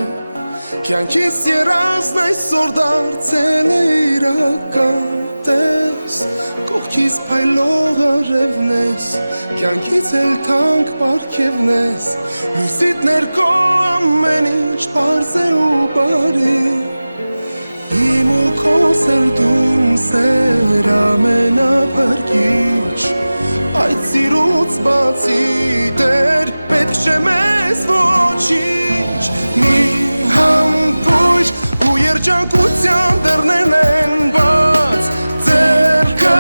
կյանքիս երազն այսօր դարձել է իրական, տես, կողքիս փայլող արևն ես, կյանքից էլ թանկ պարգևն ես, լույսիդ ներքո ամեն ինչ պարզ է ու բարի, իմ ու քոս էլ դու սեր ամենափրկիչ, այդ սիրուց բացի դեր պետք չէ մեզ ոչինչ մի համբույր ու երջանկության դռներն են բաց ձեռքը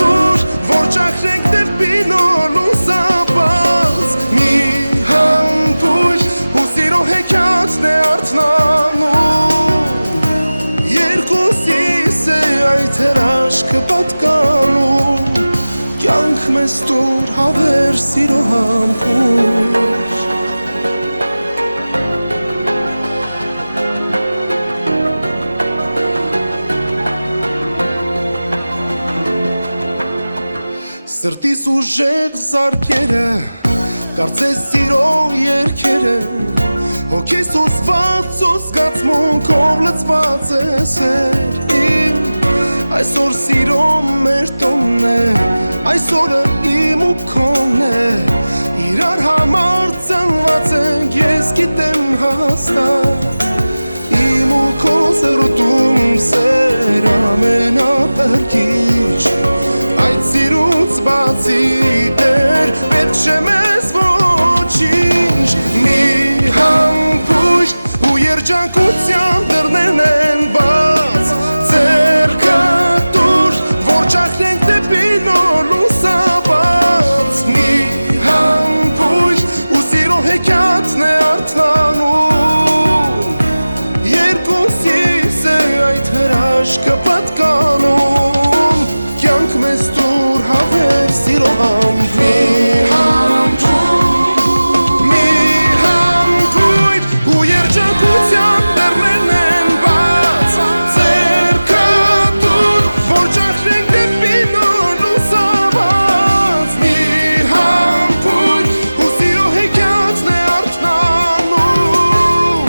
դուր որ ճախրենք դեպի նոր լուսաբաց մի համբույր ու սիրո հեքիաթն է արթնանում երկուսիս է այդ հրաշքը պատկանում կյանք մեզ տուր հավեր սիրո համբույր Սրտիս ուժեղ զարկերը կարծես սիրո երգերը հոգիս հուսված ու զգացմունքով լցված է սեր իմ այսօր սիրո մեր տոնն է այսօրը իմ ու քոն է իրար համար ծնված ենք ես գիտեմ հաստատ իմ ու քո սրտում սեր ամենափրկիչ այդ սիրուց բացի դեր պետք չէ մեզ ոչինչ մի համբույր ու երջանկության դռներն են բաց ձեռքը դուր որ ճախրենք դեպի նոր լուսաբաց մի համբույր ու սիրո հեքիաթն է արթնանում երկուսիս է այդ հրաշքը պատկանում կյանք մեզ տուր հավեր սիրո համբույր ու երջանկության դռներն են բաց ձեռքը դուր որ ճախրենք դեպի նոր լուսաբաց մի համբույր ու սիրո հեքիաթն է արթնանում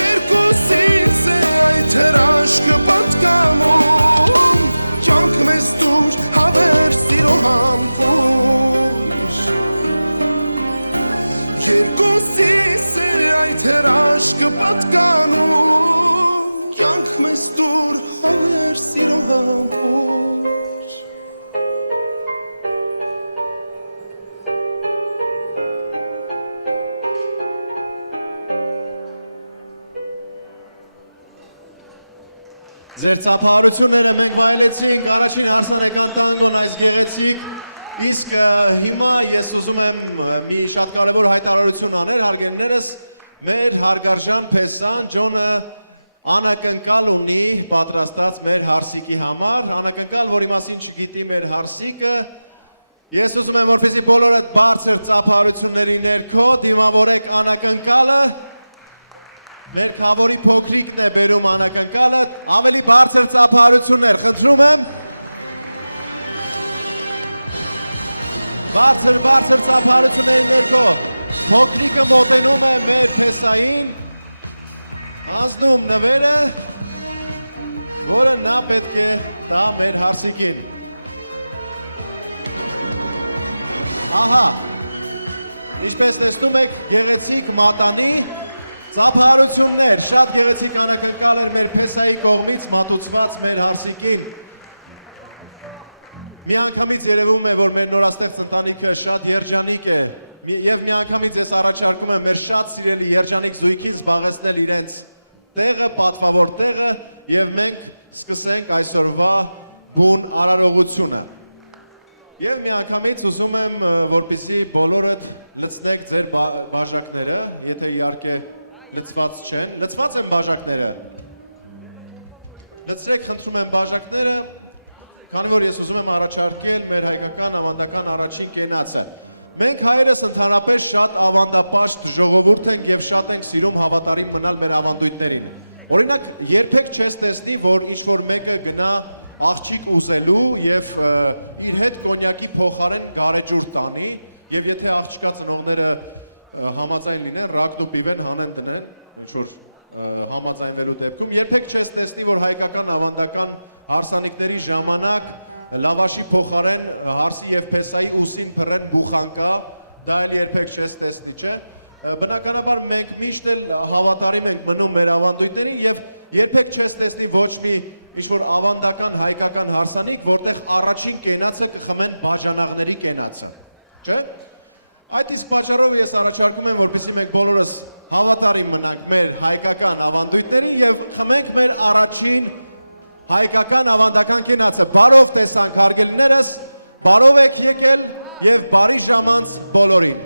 երկուսիս է այդ հրաշքը պատկանում կյանք մեզ տուր հավեր սիրո համբույր երկուսիս է այդ հրաշքը պատկանում կյանք մեզ տուր հավեր սիրո համբույր Ձեր ծափահարությունները մենք վայելեցինք առաջին հարսանեկան տանգոն այս գեղեցիկ իսկ հիմա ես ուզում եմ մի շատ կարևոր հայտարարություն անել հարգելիներս մեր հարգարժան Փեսան Ջոնը անակնկալ ունի պատրաստած մեր Հարսիկի համար անակնկալ որի մասին չգիտի մեր Հարսիկը ես ուզում եմ որպեսզի բոլորը բարձր ծափահարությունների ներքո դիմավորեք անակնկալը Մեր Քավորի փոքրիկն է բերում անակնկալը, ավելի բարձր ծափահարություններ, խնդրում եմ։ Բարձր ծափահարությունների ներքո, փոքրիկը մոտենում է մեր Փեսային, հանձնում նվերը, որը նա պետք է տա մեր Հարսիկին։ Ահա, ինչպես տեսնում եք, գեղեցիկ մատանի, ծափահարություններ, շատ գեղեցիկ անակնկալ էր մեր Փեսայի կողմից մատուցված մեր Հարսիկին։ Միանգամից երևում է, որ մեր նորաստեղծ ընտանիքը շատ երջանիկ է եւ միանգամից ես առաջարկում եմ մեր շատ սիրելի երջանիկ զույգին զբաղեցնել իրենց տեղը, պատվավոր տեղը եւ մենք սկսենք այսօրվա բուն արարողությունը։ Եվ միանգամից ուզում եմ, որպեսզի բոլորդ լցնեք ձեր բաժակները, եթե իհարկե լցված չեն։ Լցված են բաժակները։ Լցրեք, խնդրում եմ բաժակները, քանի որ ես ուզում եմ առաջարկել մեր հայկական ավանդական առաջին կենացը։ Մենք հայերս ընդհանրապես շատ ավանդապաշտ ժողովուրդ ենք եւ շատ ենք սիրում հավատարիմ մնալ մեր ավանդույթներին։ Օրինակ, երբեք չես տեսնի, որ ինչ-որ մեկը գնա աղջիկ ուզելու եւ իր հետ կոնյակի փոխարեն գարեջուր տանի եւ եթե աղջկա ծնողները համաձայն լինեն, ռակն ու պիվեն հանեն դնեն, ինչ որ համաձայնվելու դեպքում երբեք չես տեսնի, որ հայկական ավանդական հարսանիքների ժամանակ լավաշի փոխարեն հարսի եւ փեսայի ուսին փռեն բուխանկա, դա էլ երբեք չես տեսնի, չէ՞։ Բնականաբար մենք միշտ էլ հավատարիմ ենք մնում մեր ավանդույթներին եւ երբեք չես տեսնի ոչ մի ինչ-որ ավանդական հայկական հարսանիք, որտեղ առաջին կենացը կխմեն բաժանաղների կենացը, չէ՞։ Այդ իսկ պատճառով ես առաջարկում եմ, որպեսզի մենք բոլորս հավատարիմ մնանք մեր հայկական ավանդույթներին եւ խմենք մեր առաջին հայկական ավանդական կենացը։ Բարով տեսանք հարգելիներս, բարով եք եկել եւ բարի ժամանց բոլորին։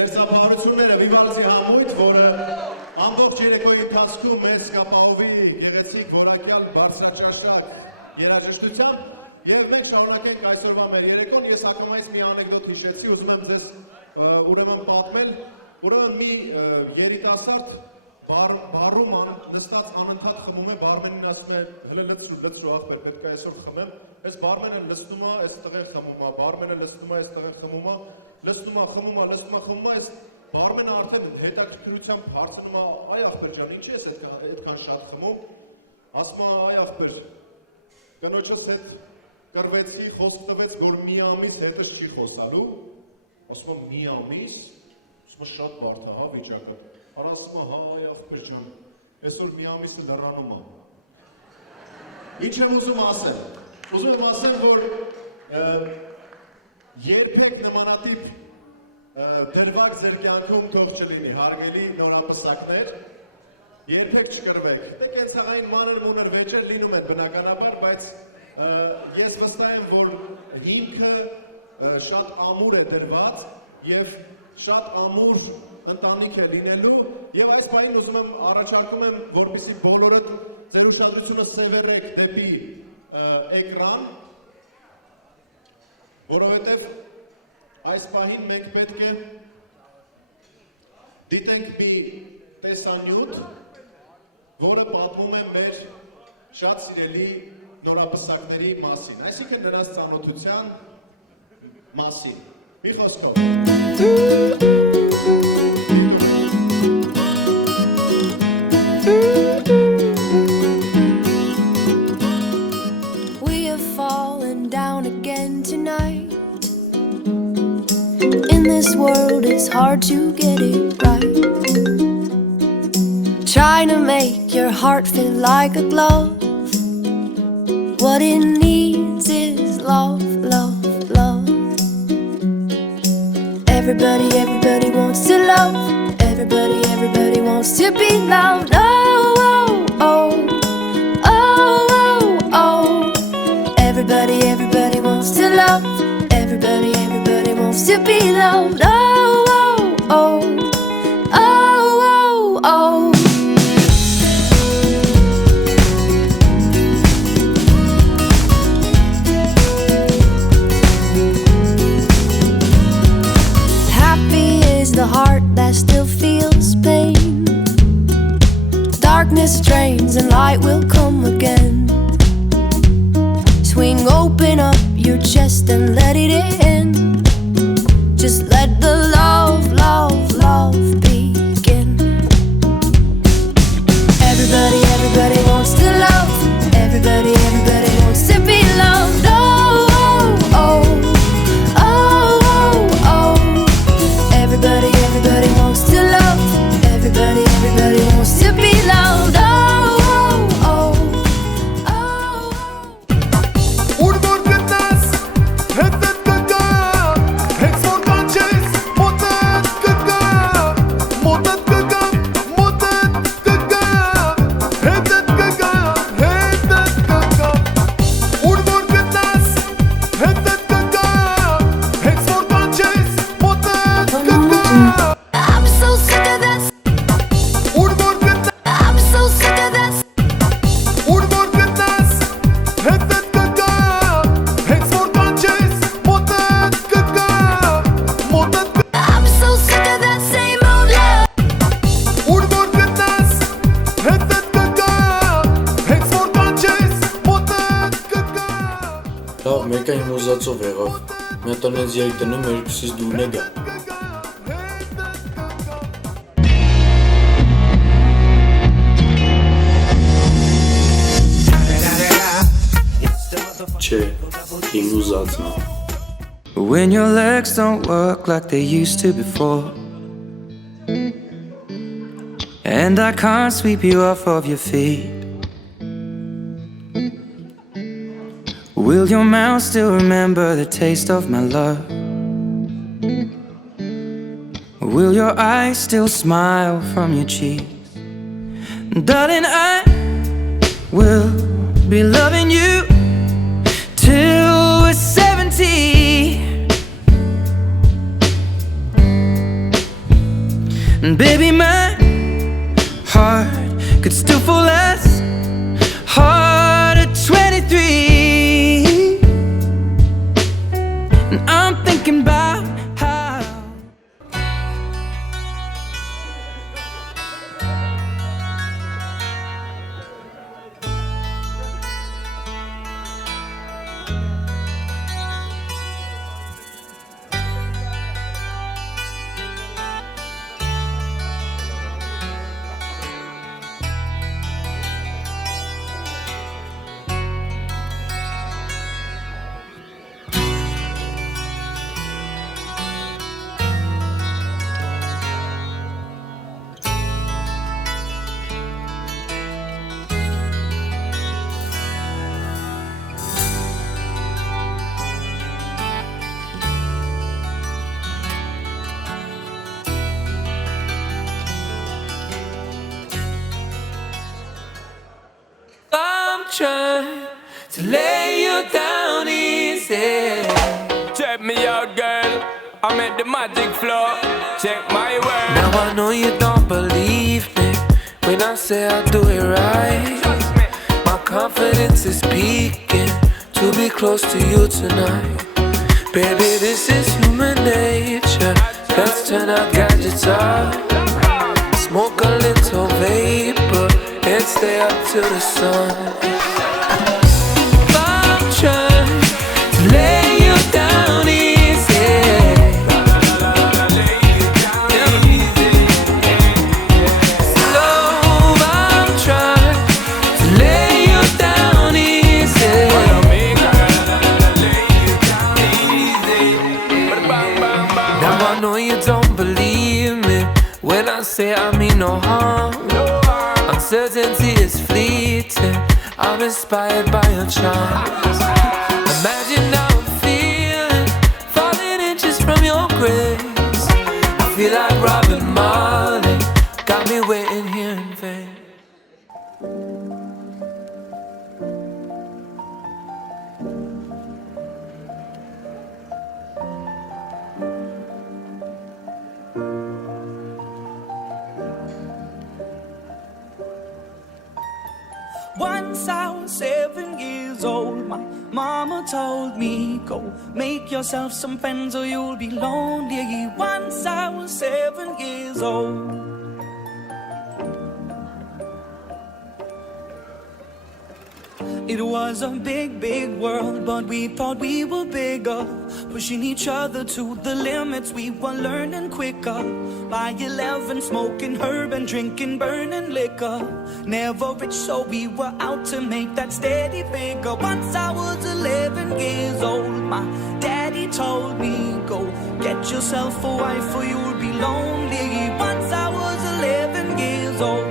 ձեր ծափահարությունները Վիվալդի համույթ, որը ամբողջ երեկոյի ընթացքում մեզ կապահովի գեղեցիկ որակյալ բարձրաճաշակ երաժշտությամբ եւ մենք շարունակենք այսօրվա մեր երեկոն։ Ես ակամայից մի անեկդոտ հիշեցի, ուզում եմ ձեզ ուրեմն պատմել։ Ուրեմն մի երիտասարդ բարում նստած անընդհատ խմում է, բարմենին ասում է հələ լցրու ախպեր, պետք է այսօր խմեմ։ Այս բարմենը լցնում է, այս տղեն խմում է, բարմենը լցնում է, այս տղեն խմում է, լցնում է, խմում է, այս բարմենը արդեն հետաքրքրությամբ հարցնում է, այ ախպեր ջան, ինչի ես այդքան շատ խմում։ Ասում է, այ ախպեր, կնոջս հետ կռվեցի, խոսք տվեց, որ մի ամիս հետս չի խոսալու։ Ասում է, մի ամիս, ասում է, շատ բարդ է, հա, վիճակը։ Արա ասում է, հա, այ ախպեր ջան, այսօր մի ամիսը լռանում է։ Ինչ եմ ուզում ասեմ։ Ուզում եմ ասեմ, որ երբեք նմանատիպ դրվագ ձեր կյանքում թող չլինի, հարգելի նորապսակներ, երբեք չկռվեք։ Դե կենցաղային մանր-մունր վեճեր լինում են բնականաբար, բայց ես վստահ եմ, որ հիմքը շատ ամուր է դրված եւ շատ ամուր ընտանիք է լինելու եւ այս պահին ուզում եմ առաջարկում եմ, որպեսզի բոլորդ ձեր ուշադրությունը սևեռեք դեպի էկրան, որովհետև այս պահին մենք պետք է դիտենք մի տեսանյութ, որը պատմում է մեր շատ սիրելի նորապսակների մասին, այսինքն նրանց ծանոթության մասին։ Մի խոսքով։ Դիտում ենք։ It's hard to get it right. Trying to make your heart feel like a glove. What it needs is love, love, love. Everybody wants to love. Everybody wants to be loved. Oh, oh, oh, oh, oh, oh. Everybody wants to love. Everybody wants to be loved. The heart that still feels pain. Darkness drains and light will come again. Swing open up your chest and let it in. Just let the love, love, love begin. Everybody wants to love. Everybody wants to be loved. Oh, oh, oh, oh, oh. Everybody wants to love. Everybody wants to be loved. Oh, oh, oh, oh. Urmăr gândesc, hete gândă, hex organces, motet gândă, motet gândă, motet gândă, hete gândă, hete gândă. Urmăr gândesc, hete gândă, hex organces, motet gândă. I'm so sick of this. Urmăr gândesc, I'm so sick of this. urmăr gândesc, hete gândă, hex organces, motet gândă, motet gândă. I'm so sick of that same old love. Urmăr gândesc, hete gândă, hex organces, motet gândă. Լավ, մեկը իմ ուզածով եղավ։ Մի հատ անենց երկ դնում, երկուսից դուրն է գա։ Չէ, իմ ուզածն է։ When your legs don't work like they used to before, and I can't sweep you off of your feet, will your mouth still remember the taste of my love? Will your eyes still smile from your cheeks? Darling, I will be loving you till we're 70. And baby, my heart could still fall as hard at 23. And I'm thinking about how I'm trying to lay you down easy. Check me out, girl. I'm at the magic floor. Check my work. Now I know you don't believe me when I say I'll do it right. My confidence is peaking to be close to you tonight. Baby, this is human nature. Let's turn our gadgets off. Smoke a little vapor and stay up till the sun. I'm trying to lay you down easy. Lay you down easy. Slow, I'm trying to lay you down easy. Lay you down easy. Now I know you don't believe me when I say I mean no harm. Uncertainty is fleeting. I'm inspired by your charms. Imagine how I'm feeling, falling inches from your grace. I feel like Robin Marley, got me waiting here in vain. Once I was 7 years old, my mama told me, go make yourself some friends or you'll be lonely. Once I was 7 years old. It was a big, big world, but we thought we were bigger, pushing each other to the limits. We were learning quicker. By 11, smoking herb and drinking burning liquor. Never rich, so we were out to make that steady figure. Once I was 11 years old, my daddy told me, go get yourself a wife or you'll be lonely. Once I was 11 years old.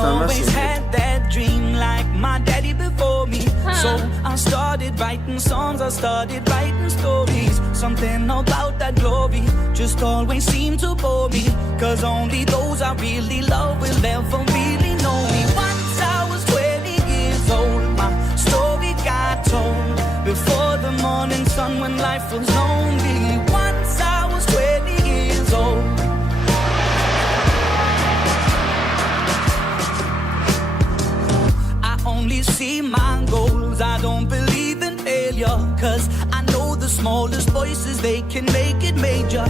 Always had that dream like my daddy before me. So I started writing songs, I started writing stories. Something about that glory just always seemed to bore me. Cause only those I really love will ever really know me. Once I was 20 years old, my story got told. Before the morning sun when life was lonely. Once I was 20 years old. Only see my goals, I don't believe in failure. Cause I know the smallest voices, they can make it major.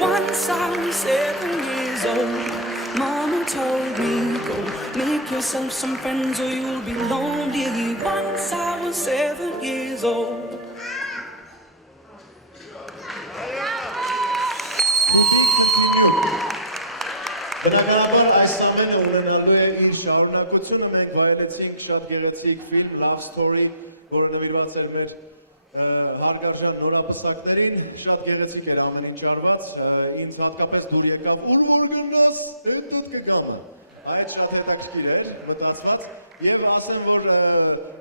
Once I was 7 years old, mama told me, go make yourself some friends or you'll be lonely. Once I was 7 years old. To be continued. Բնականաբար այս ամենը ունենալու է իր շարունակությունը, մենք վայելեցինք շատ գեղեցիկ ֆիլմ Love Story, որը նվիրված էր մեր հարգարժան նորապսակներին, շատ գեղեցիկ էր ամեն ինչ արված, ինձ հատկապես դուր եկավ ուր որ գնաս, հետդ կգամը, այդ շատ հետաքրքիր էր, մտածված, եւ ասեմ, որ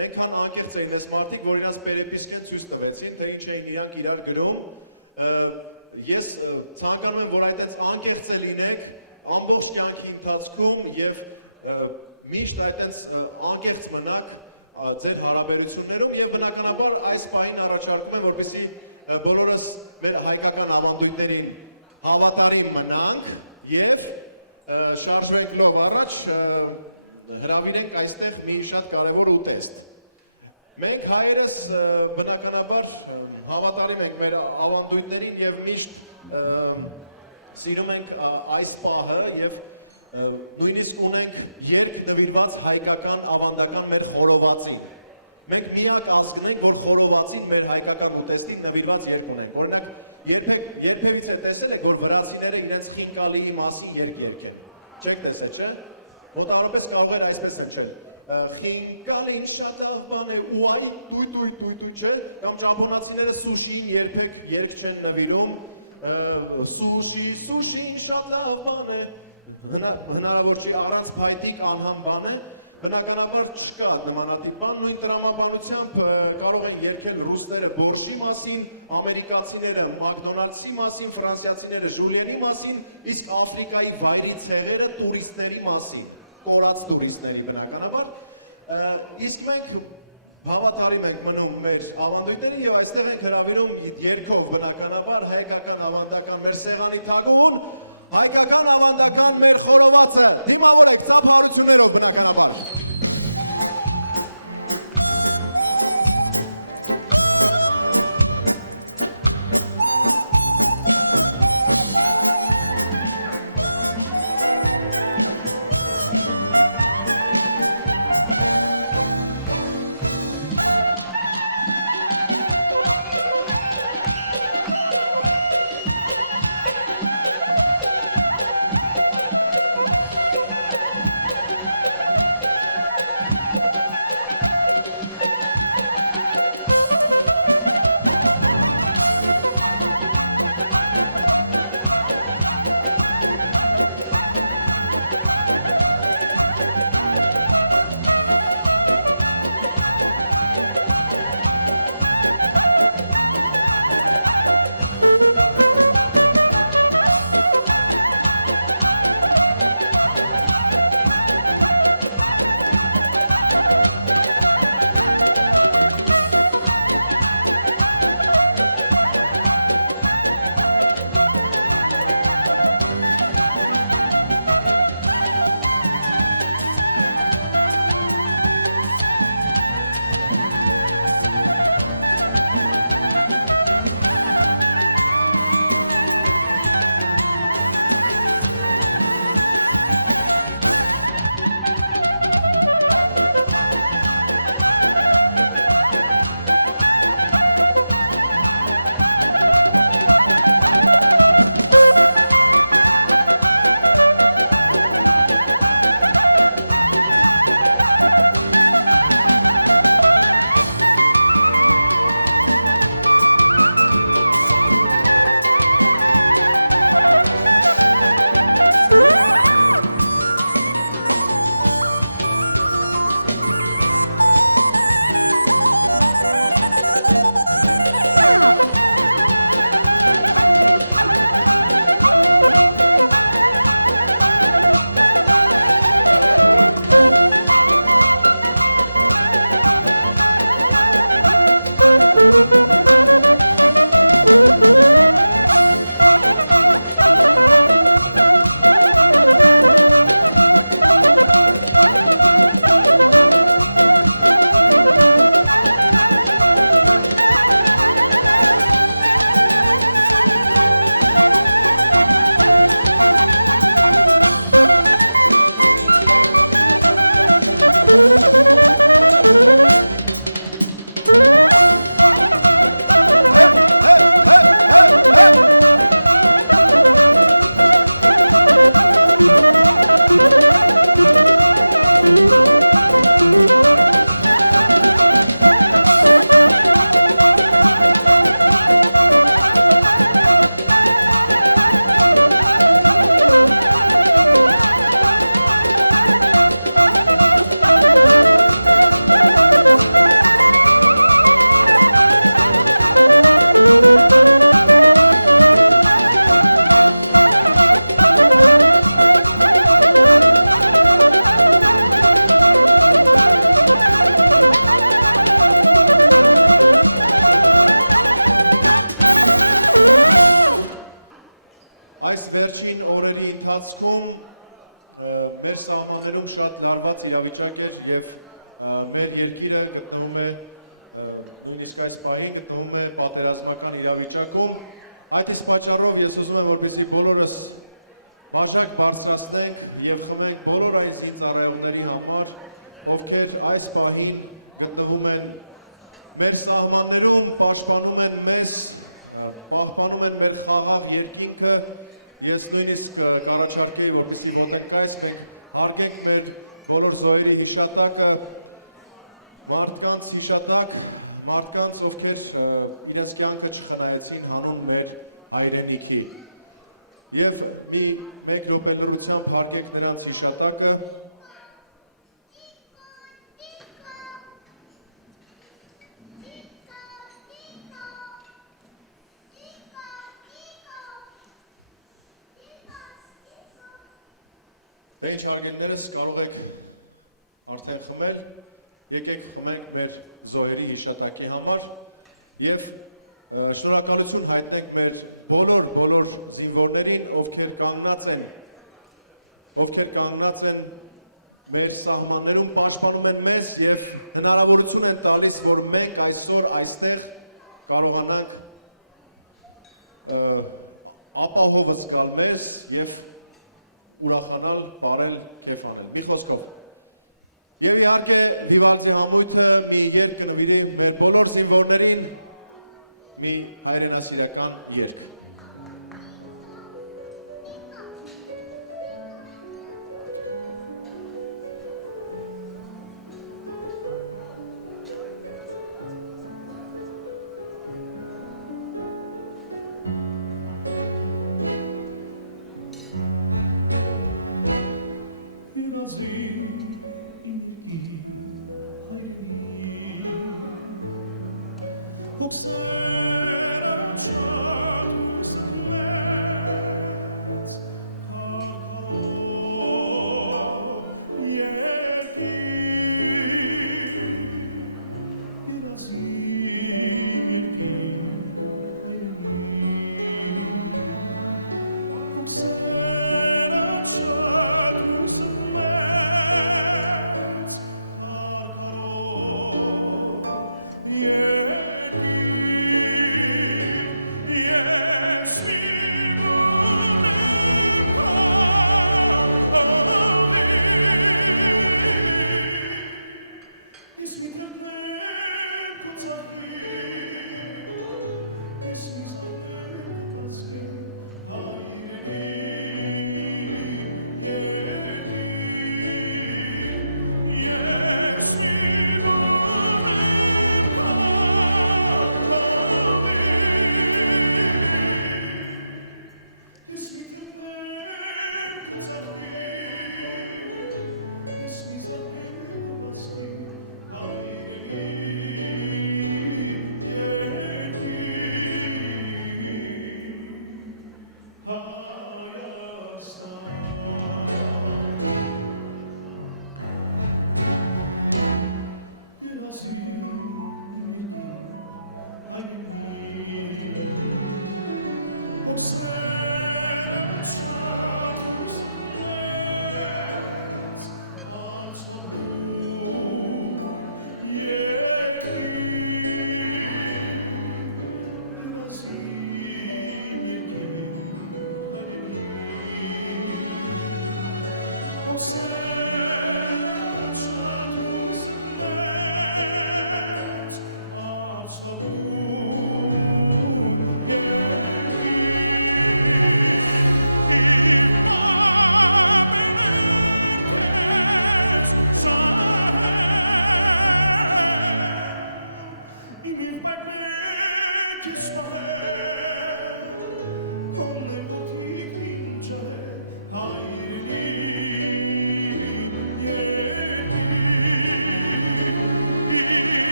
այնքան անկեղծ էին այս մարդիկ, որ իրանց պերեպիսկեն ցույց տվեցին, թե ինչ էին իրանք իրար գրում, ես ցանկանում եմ, որ այդտենց անկեղծ լինեք, ամբողջ կյանքի ընթացքում եւ միշտ այդտենց անկեղծ մնաք, ձեր հարաբերություններում եւ բնականաբար այս պահին առաջարկում եմ, որպեսզի բոլորս մեր հայկական ավանդույթներին հավատարիմ մնանք եւ շարժվենք լով առաջ, հրավիրենք այստեղ մի շատ կարևոր ուտեստ։ Մենք հայերս բնականաբար հավատարիմ ենք մեր ավանդույթներին եւ միշտ սիրում ենք այս պահը եւ նույնիսկ ունենք երգ նվիրված հայկական ավանդական մեր խորովածին։ Մենք միակ ազգն ենք, որ խորովածին մեր հայկական ուտեստին նվիրված երգ ունենք։ Օրինակ, երբևիցե տեսել եք, որ վրացիները իրենց խինկալիի մասին երգ երգեն։ Չեք տեսել, չէ՞։ Մոտավորապես կարող էր այսպես հնչել. Խինկալին շատ լավ բան է, ուայ, տույ, չէ՞։ Կամ ճապոնացիները սուշիին երբեք երգ չեն նվիրում, սուշին շատ լավ բան է։ Հնարավոր չի առանց փայտիկ անհամ բան է, բնականաբար չկա նմանատիպ բան, նույն տրամաբանությամբ կարող են երգել ռուսները բորշի մասին, ամերիկացիները մակդոնալդսի մասին, ֆրանսիացիները ժուլիենի մասին, իսկ Աֆրիկայի վայրի ցեղերը տուրիստների մասին, կորած տուրիստների բնականաբար, իսկ մենք հավատարիմ ենք մնում մեր ավանդույթներին եւ այստեղ ենք հրավիրում երգով բնականաբար հայկական ավանդական մեր սեղանի թագուհուն, հայկական ավանդական մեր խորովածը, դիմավորեք ծափահարություններով բնականաբար։ այս վերջին օրերի ընթացքում մեր սահմաններում շատ լարված իրավիճակ էր եւ մեր երկիրը գտնվում է նույնիսկ այս պահին գտնվում է պատերազմական իրավիճակում։ Այդ իսկ պատճառով ես ուզում եմ որպեսզի բոլորս բաժակ բարձրացնենք եւ խմենք բոլոր այն զինծառայողների համար, ովքեր այս պահին գտնվում են մեր սահմաններում, պաշտպանում են մեզ, պահպանում են մեր խաղաղ երկինքը։ Ես նույնիսկ կառաջարկեի, որպեսզի ոտենկայից մենք հարգենք մեր բոլոր զոհերի հիշատակը, մարդկանց հիշատակ, մարդկանց, ովքեր իրենց կյանքը չխնայեցին հանուն մեր հայրենիքի։ Եվ մեկ րոպե լռությամբ հարգենք նրանց հիշատակը։ Դե ինչ հարգելիներս, կարող եք արդեն խմել, եկեք խմենք մեր զոհերի հիշատակի համար եւ շնորհակալություն հայտնենք մեր բոլոր զինվորներին, ովքեր կանգնած են մեր սահմաններում, պաշտպանում են մեզ եւ հնարավորություն են տալիս, որ մենք այսօր այստեղ կարողանանք ապահով զգալ մեզ եւ ուրախանալ, բարել, քեֆ անել։ Մի խոսքով։ Եվ իհարկե Վիվալդի համույթը մի երգ կնվիրի մեր բոլոր զինվորներին, մի հայրենասիրական երգ։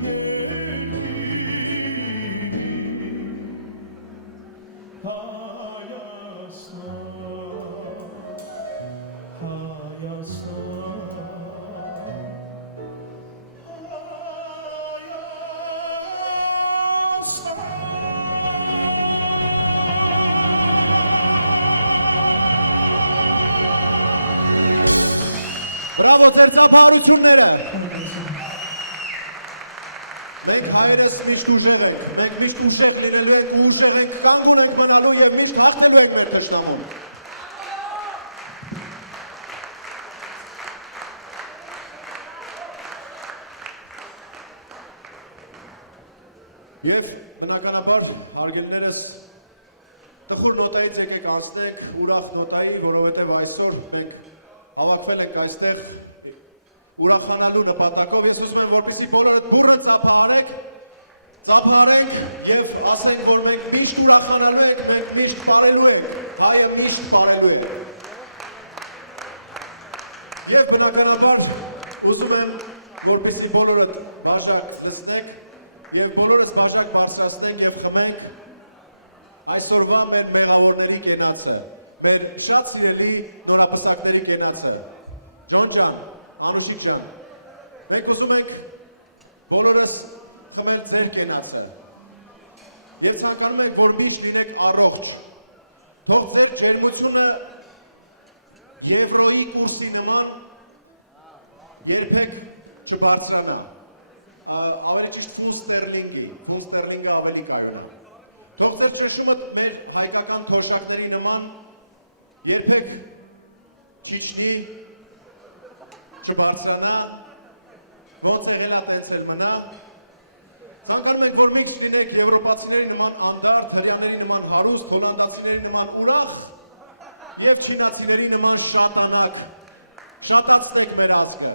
Yeah. Բրավո ձեր ծափահարությունները։ Մենք հայերս միշտ ուժեղ ենք, մենք միշտ ուժեղ լինելու ենք ու ուժեղ ենք կանգուն ենք մնալու եւ միշտ հաղթելու ենք մեր թշնամուն։ Եվ բնականաբար հարգելիներս տխուր նոտայից եկեք անցնենք ուրախ նոտայի, որովհետև այսօր մենք հավաքվել ենք այստեղ ուրախանալու նպատակով։ Ես ուզում եմ, որպեսզի բոլորդ բուռն ծափահարենք եւ ասենք, որ մենք միշտ ուրախանալու ենք, մենք միշտ ապրելու ենք, հայը միշտ ապրելու է։ Եվ բնականաբար ուզում եմ, որպեսզի բոլորդ բաժակ լսնեք եւ բոլորս բաժակ բարձրացնենք եւ խմենք այսօրվա մեր մեղավորների կենացը, մեր շատ սիրելի նորապսակների կենացը։ Ջոն ջան, Անուշիկ ջան, մենք ուզում ենք բոլորս խմել ձեր կենացը եւ ցանկանում ենք, որ միշտ լինեք առողջ։ Թող ձեր ջերմությունը եվրոյի կուրսի նման երբեք չբարձրանա։ Ավելի ճիշտ ֆուն ստերլինգը ավելի կայուն է։ Թող ձեր ճնշումը մեր հայկական թոշակների նման երբեք չիջնի, չբարձրանա, ոնց եղել է տենց էլ մնա։ Ցանկանում ենք, որ միշտ լինեք եվրոպացիների նման անդարդ, հրեաների նման հարուստ, հոլանդացիների նման ուրախ եւ չինացիների նման շատանակ։ Շատացնեք մեր ազգը։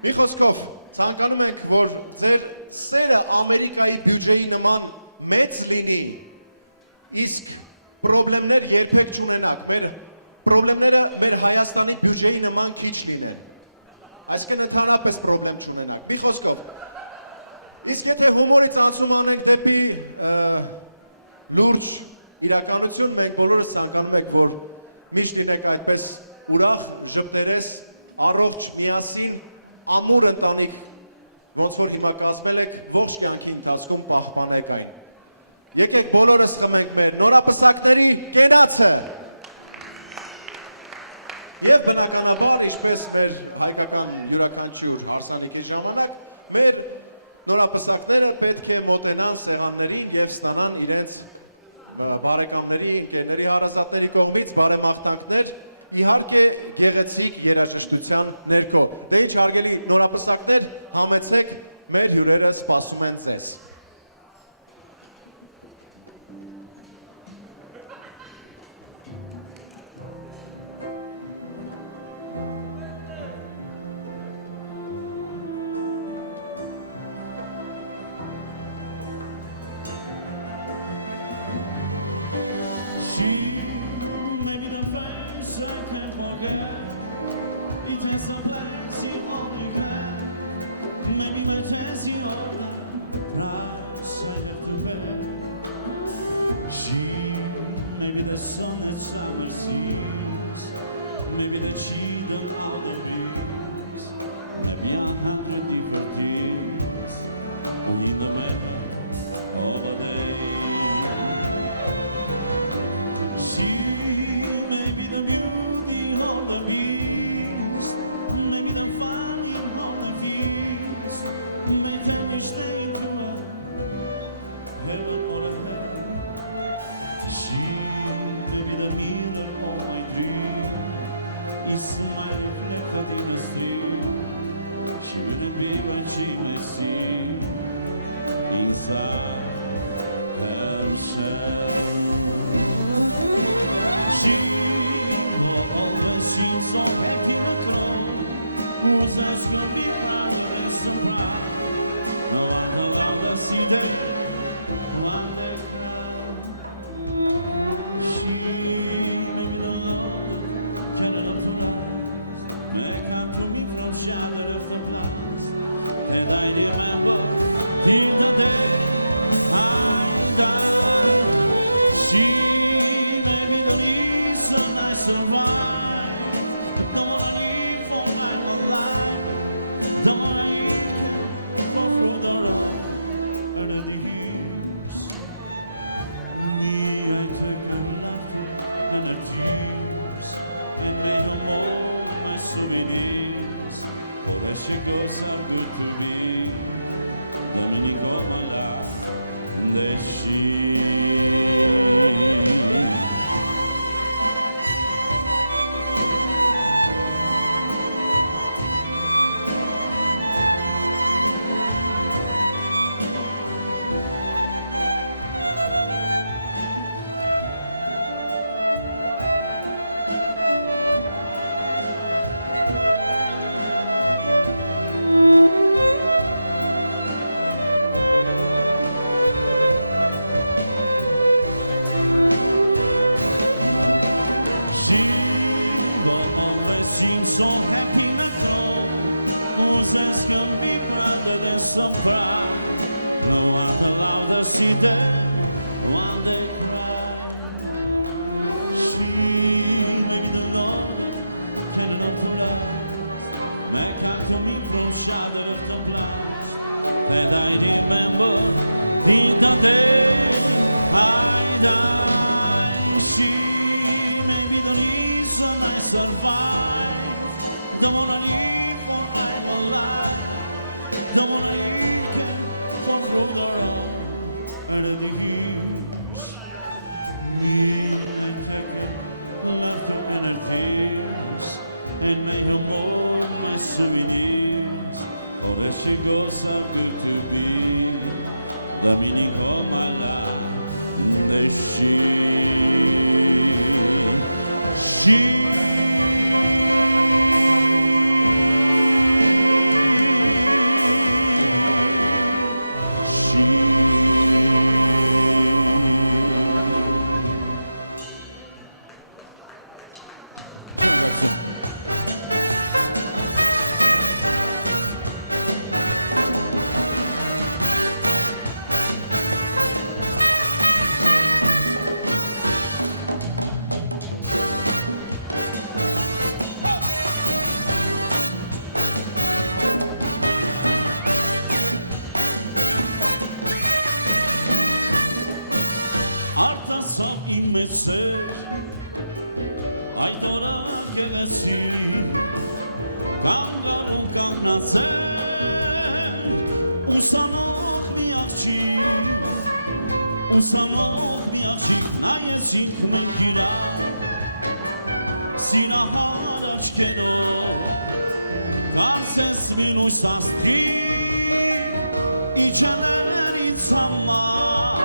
Մի խոսքով ցանկանում ենք, որ ձեր սերը Ամերիկայի բյուջեի նման մեծ լինի, իսկ պրոբլեմներ երբեք չունենաք, մեր պրոբլեմները մեր Հայաստանի բյուջեի նման քիչ լինեն, այսինքն ընդհանրապես պրոբլեմ չունենաք, մի խոսքով, իսկ եթե հումորից անցում անենք դեպի լուրջ իրականություն, մենք բոլորս ցանկանում ենք, որ միշտ լինեք այդպես ուրախ, ժպտերես, առողջ, միասին, ամուր ընտանիք, ոնց որ հիմա կազմել եք, ողջ կյանքի ընթացքում պահպանեք այն։ Եկեք բոլորս խմենք մեր նորապսակների կենացը։ Եվ բնականաբար, ինչպես մեր հայկական յուրաքանչյուր հարսանիքի ժամանակ, մեր նորապսակները պետք է մոտենան սեղաններին եւ ստանան իրենց բարեկամների, ընկերների, հարազատների կողմից բարեմաղթանքներ, իհարկե գեղեցիկ երաժշտության ներքո։ Դե ինչ հարգելի նորապսակներ, համեցեք, մեր հյուրերը սպասում են ձեզ։ Maybe the face I can't forget. It has a place you only had. Maybe my chance you are the price I have to pay. She may be the sun that summer sees. Maybe the cheat on all the breeze. Maybe 100 different things. In the matter of a day. She may be the beauty of the beast, maybe the funny of the feast, may tell me stay to a heaven or a hell. She may be the mirror of my dream, is my reflected in a stream. She may not be what she may see inside herself. She will always seem so happy in a crowd, whose eyes can be prouder than so proud. No one allowed to see them, one they cry. She may be the love that cannot to last, may come to me from shadow of the past, that I remember till the day I die. She I survive, but don't wanna live for I'm alive. Don't wanna eat for fruit or all, but erediğiz Mi ayteker laughter and our tears And may home all my souvenirs For as she goes are good to be Dominico Mala and the sheep So happy na crow Whose eyes can be brighter than some pride No one allowed to see them when they cry She may be the Lord that can enough to last May come to me from shadow of the blast That I remember the day I died She may be the reason I survived The one I need for I'm alive The one I need can for through the road And at the hills Me I take it laughter and her tears And may her mold my souvenirs For as she goes I'm good to be The meaning of my life And the she Արտասավ իմ մեծեր Այդ օրա կեղեցի Կանգարում կանգնացեր Ուսանող մի աղջիկ Նայեցինք մենք իրար Սիրահար աչքերով Կարծես մի լույս աստղիկ Իջել էր ինձ համար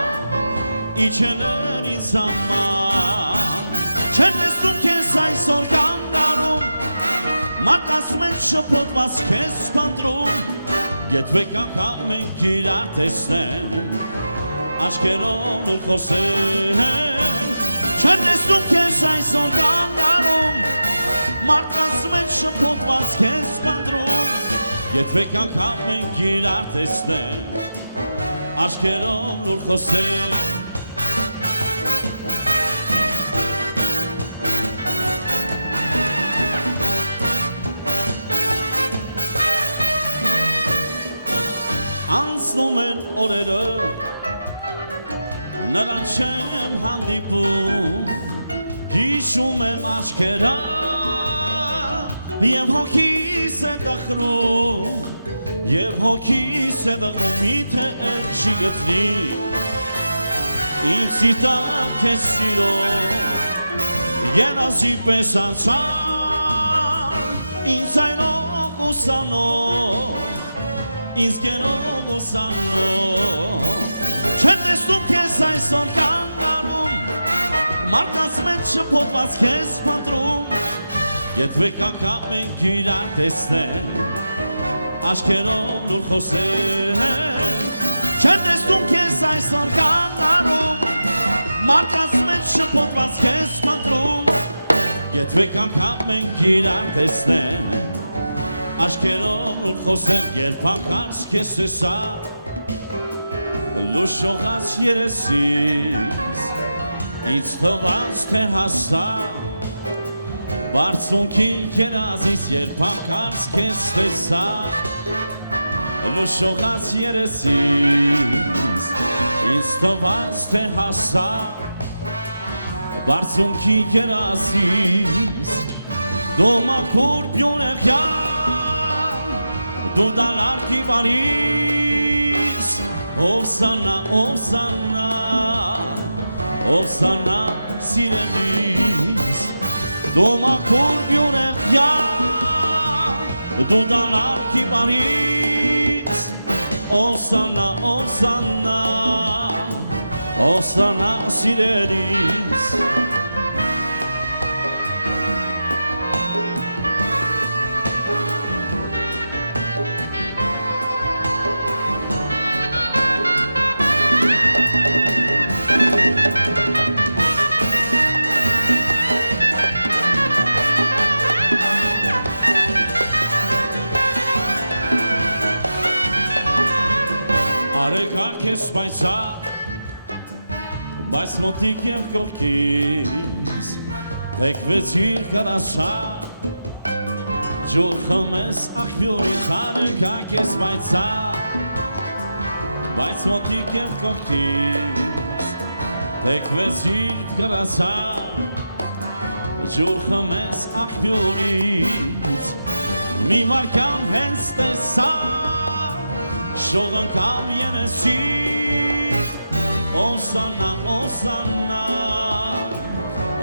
Իջել էր ինձ համար Չեմ տեսնում քեզ այսօր կանգարում Մարդկանց մեջ շփոթված քեզ փնտրում Գետվեք անգամ մենք իրար տեսնենք Աչքերով նոր խոսենք Չեմ տեսնում քեզ այսօր կանգարում Մարդկանց մեջ շփոթված քեզ փնտրում Գետվեք անգամ մենք իրար տեսնենք Աչքերով նոր խոսենք Անցնում են օրերը Նրան չեմ հանդիպում Հիշում եմ աչքերը Եվ հոգիս է տխրում Եվ հոգիս է տխրում Միթե էլ չի գտնի Իմ սիրտը քեզ սիրով Երազի պես անցար Ինձ այնով ուսանով Ինձ գերով ուսանով Չեմ տեսնում քեզ այսօր կանգարում Մարդկանց մեջ շփոթված քեզ փնտրում Գետվեք անգամ մենք իրար տեսնենք Աչքերով նոր խոսենք Չեմ տեսնում քեզ այսօր կանգարում Մարդկանց մեջ շփոթված քեզ փնտրում Գետվեք անգամ մենք իրար տեսնենք Աչքերով նոր խոսենք երբ անգարս քեզ տեսա Լուշողած երեսից Ինձ թվաց թե հասա Բարձունքի երազից երբ անգարս քեզ տեսա լուշողած երեսից ինձ թվաց թե հասա բարձունքի երազից դու մաքուր բյունեղյան դու դալարկի բարիս Ովսանա, Ովսանա, Ովսանա սիրելիս դու մաքուր բյունեղյան դու դալարկի բարիս Ովսանա, Ովսանա, Ովսանա սիրելիս Արեկակ ես պայցար, բայց մոտիկ և կողքիս, թեքվեցիր կարասար, ջուր խմես աղբյուրից, արեկակ ես պայցար, բայց մոտիկ և կողքիս, թեքվեցիր կարասար, ջուր խմես աղբյուրից, մի վարկյան հենց տեսար, Շողնքամ ենեսի Ովսանա, Ովսանա,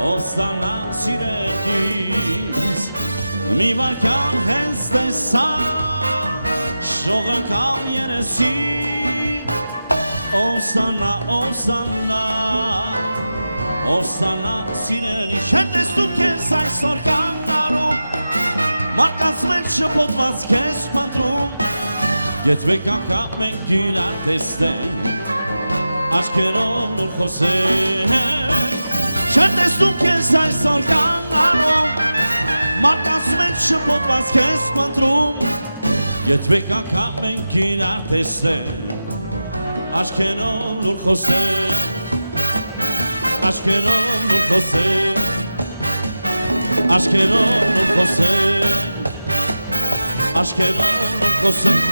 Ովսանա սիրելիս Մի վարկյան հենց տեսա Շողնքամ երեսի Ովսանա, Ովսանա, Ովսանա սիրելիս Չեմ տեսնում կեզ այսօր կանարում Մարդկանց մեջ շպոտված կեզ պանտրում Գետվեք անգամ մենք իրար տեսնենք, աչքերով նոր խոսենք Չեմ տեսնում կեզ այսօր կանարում, մարդկանց մեջ շպոտված կեզ պանտրում Գետվեք անգամ մենք իրար տեսնենք, աչքերով նոր խոսենք Աչքերով նոր խոսենք, աչքերով նոր խոսենք Աչքերով նոր խոսենք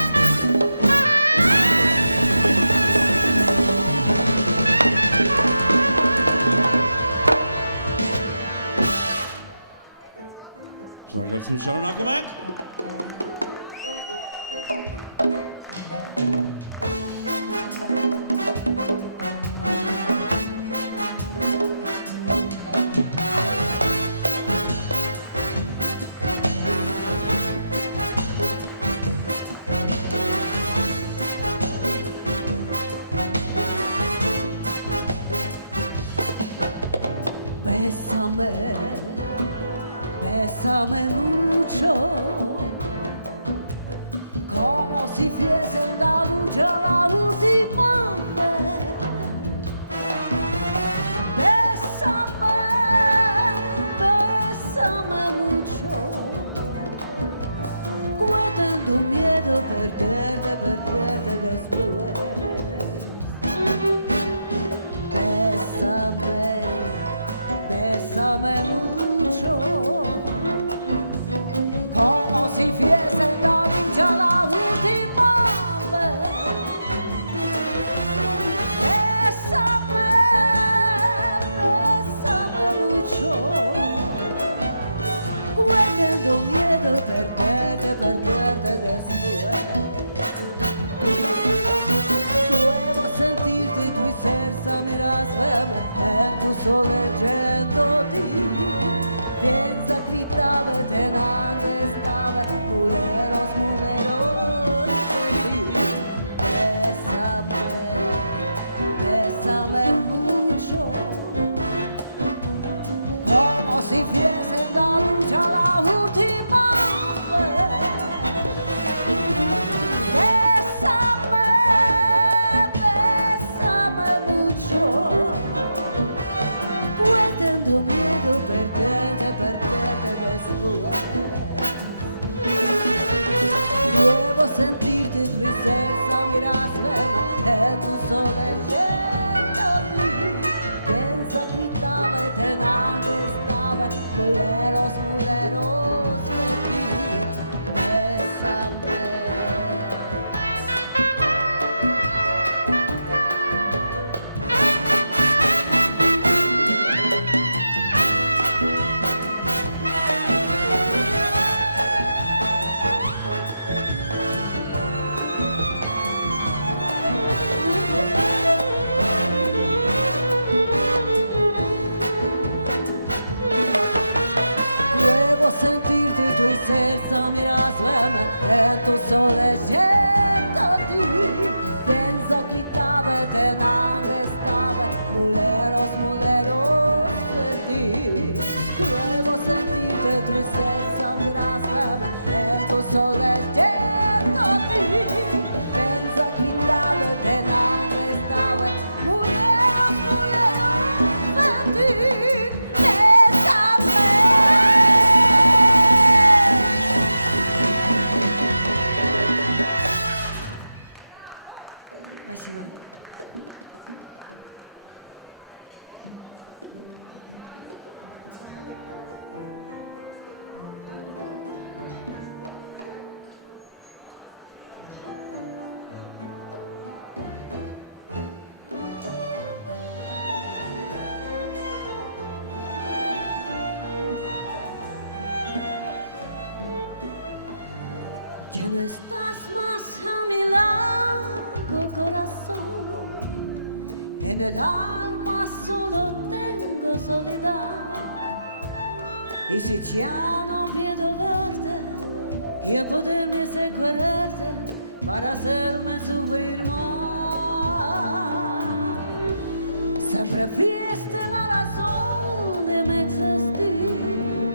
Շնորհակալություն շարունակում ենք Bésame mucho, como si fuese la lucha la última vez. Bésame, bésame mucho, cuando miedo perderte, perderte después. Bésame, bésame mucho. Como si fuese la lucha la última vez. Bésame, bésame mucho. Cuando miedo perderte, perderte después. Debo sentirte tu y serca miras verme en tu sol leyendo-ti. Piensa gritaba, tenante estaba, muleros, muleros de ti. Bésame, bésame mucho, como si fuese la lucha la última vez. Bésame, bésame mucho, cuando miedo perderte, perderte después. Debo sentirte tu y cerca miras verme en tu sol leyendo-ti. Piensa gritaba y tenante estaba, muleros, muleros de ti. Bésame, sole gettati, penso che t'ave te nange stave, muleros, muleros senti, luego sentite tristeza grasem, en tu sole gettati, penso che t'ave te nange stave, muleros, muleros senti. Спасибо. Ya no estás más a mi lado, corazón. En el alma solo tengo soledad. Y si ya no puedo verte, quiero poderme secuestrarte para hacerme sufrir más. Siempre fuiste la razón de mi existir,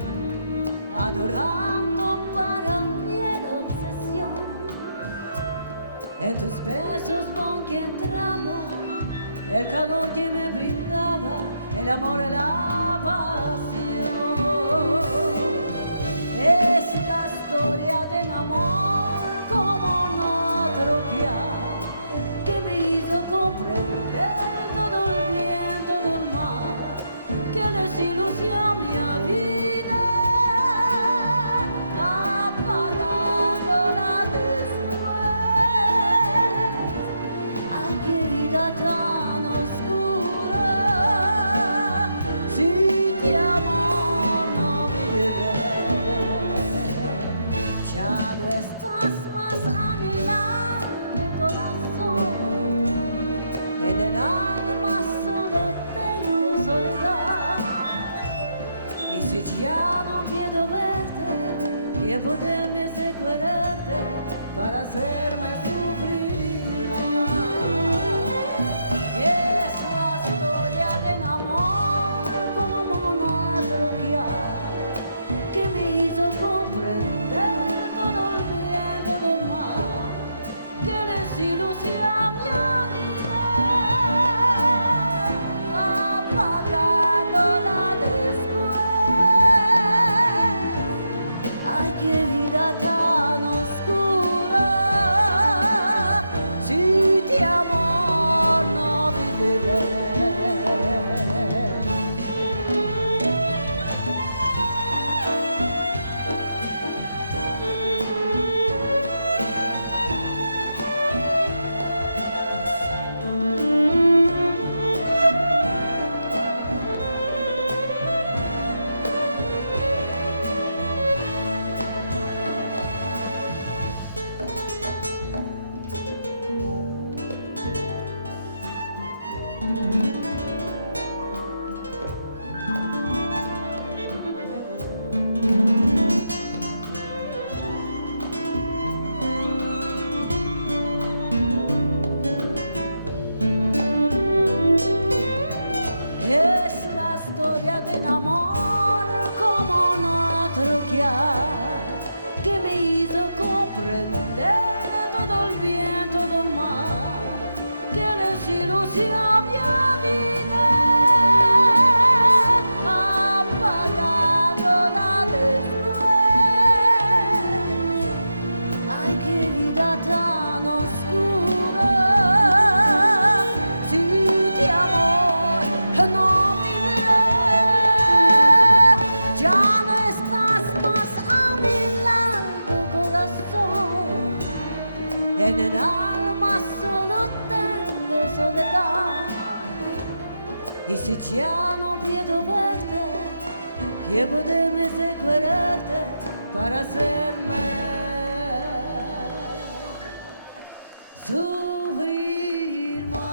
adorando para mí obsesión. En tus besos que entraba, el calor que me brindaba, el amor y la pasión. Es la historia del amor como no atrofiar, que me hizo comprender todo el bien, todo el mal, que desilusión mi vida, apagándola después. Ay, qué vida tan oscura, sin ti amor no viviré. Ya no estás más a mi lado, corazón. En el alma solo tengo soledad. Y si ya no quiero verte, quiero poderme secuestrarte para hacerme sufrir más. Es la historia del amor como no atrofiar, que me hizo comprender todo el bien, todo el mal, que desilusión mi vida, apagándola después. Ay, qué vida tan oscura, si te amor no viviré. Es la historia del amor como no atrofiar, que me hizo comprender todo el bien, todo el mal, que desilusión mi vida, apagándola después. Ay, qué vida tan oscura, si te amor no viviré. Ya no estás más a mi lado, corazón. En el alma solo tengo soledad. Y si ya no puedo verte, quiero poderme secuestrarte para hacerme sufrir más.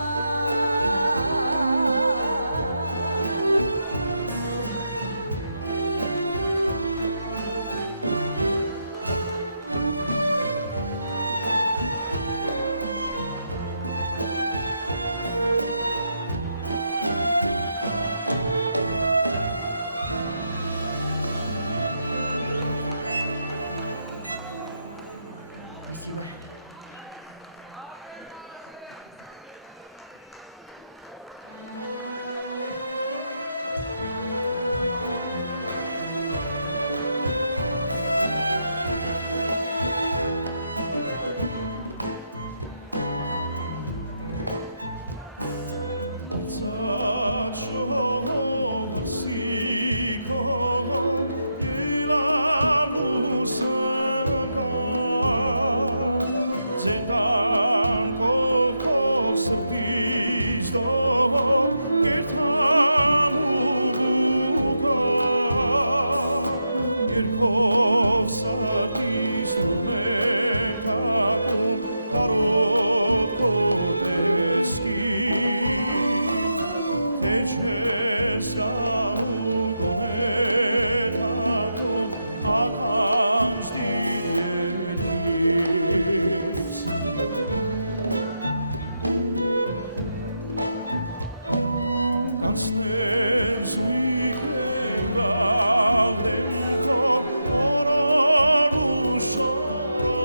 Ձետան կողքով սրտից դող կերթամ ու բուկա Երկով սարդիս նուրմեմ թակում կարոտ քո տեսքի Թե չես գալու գոնե թակում ականջ դիր ելիս Կանցնեն զույգ է ուրավ դեմքով օրոր ու շորով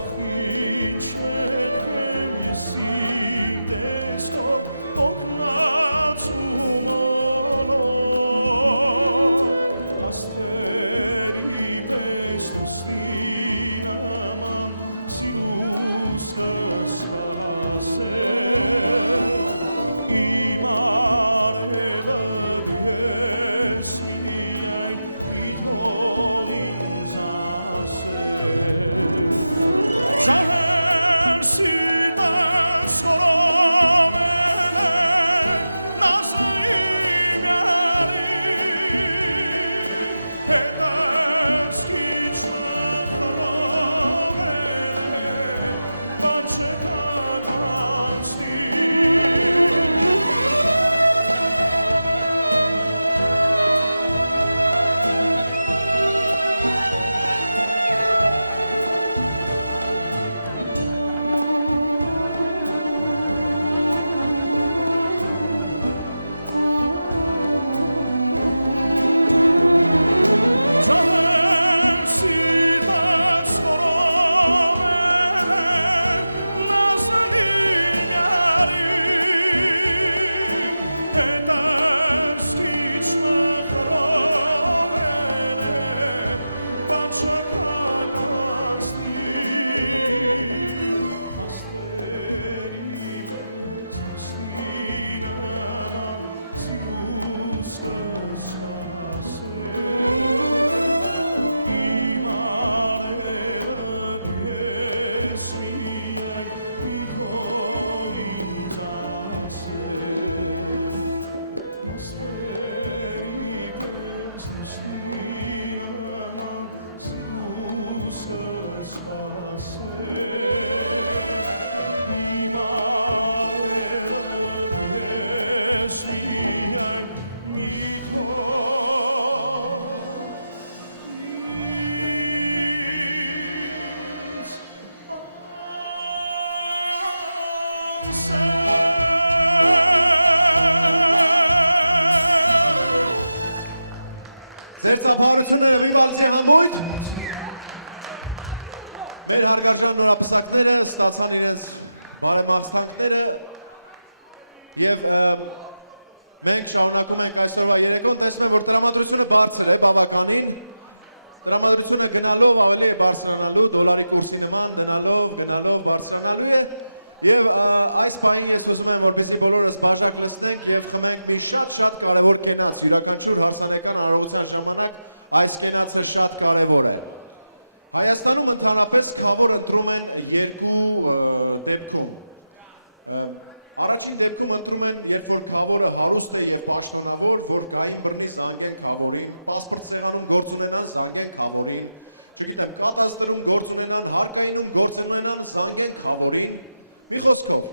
Ախ ինչ մեղք եմ ես իմ տեսքով հոգնած ու մոլոր Աստերի պես լուսնի նման սիրուս կսպասեմ Իմ արևը դու ես միայն մի թող ինձ ասել Շահեր սիրտս խորովել է նազը իմ յարի հետս քիչ մխրովել է բան չկականցնի Շահեր սիրտս խորովել է նազը իմ յարի հետս քիչ մխրովել է բան չկականցնի Աստերի պես լուսնի նման սիրուս կսպասեմ Իմ արևը դու ես միայն մի թող ինձ ասել Աստերի պես լուսնի նման սիրուս կսպասեմ Իմ արևը դու ես միայն մի թող ինձ Ձեր ծափահարությունները Վիվալդի համույթ Մեր հարգարժան նորապսակները ստացան իրենց բարեմաղթանքները եւ մենք շարունակում ենք այսօրվա երեկոն տեսնում եմ որ տրամադրությունը բարձր է բավականին տրամադրությունը գնալով ավելի է բարձրանալու դոլարի կուրսի նման գնալով բարձրանալու է եւ այս պահին ես ուզում եմ որպեսզի բոլորս բաժակ լցնենք եւ խմենք մի շատ կարեւոր կենաց յուրաքանչյուր հարսանեկան արարողության ժամանակ այս կենացը շատ կարեւոր է Հայաստանում ընդհանրապես քավոր ընտրում են երկու դեպքում Առաջին դեպքում ընտրում են, երբ որ քավորը հարուստ է եւ պաշտոնավոր, որ գային բռնի զանգեն քավորին, պասպորտ սեղանում գործ ունենան, զանգեն քավորին, չգիտեմ, կատաստրում գործ ունենան, հարկայինում գործ ունենան, զանգեն քավորին, մի խոսքով։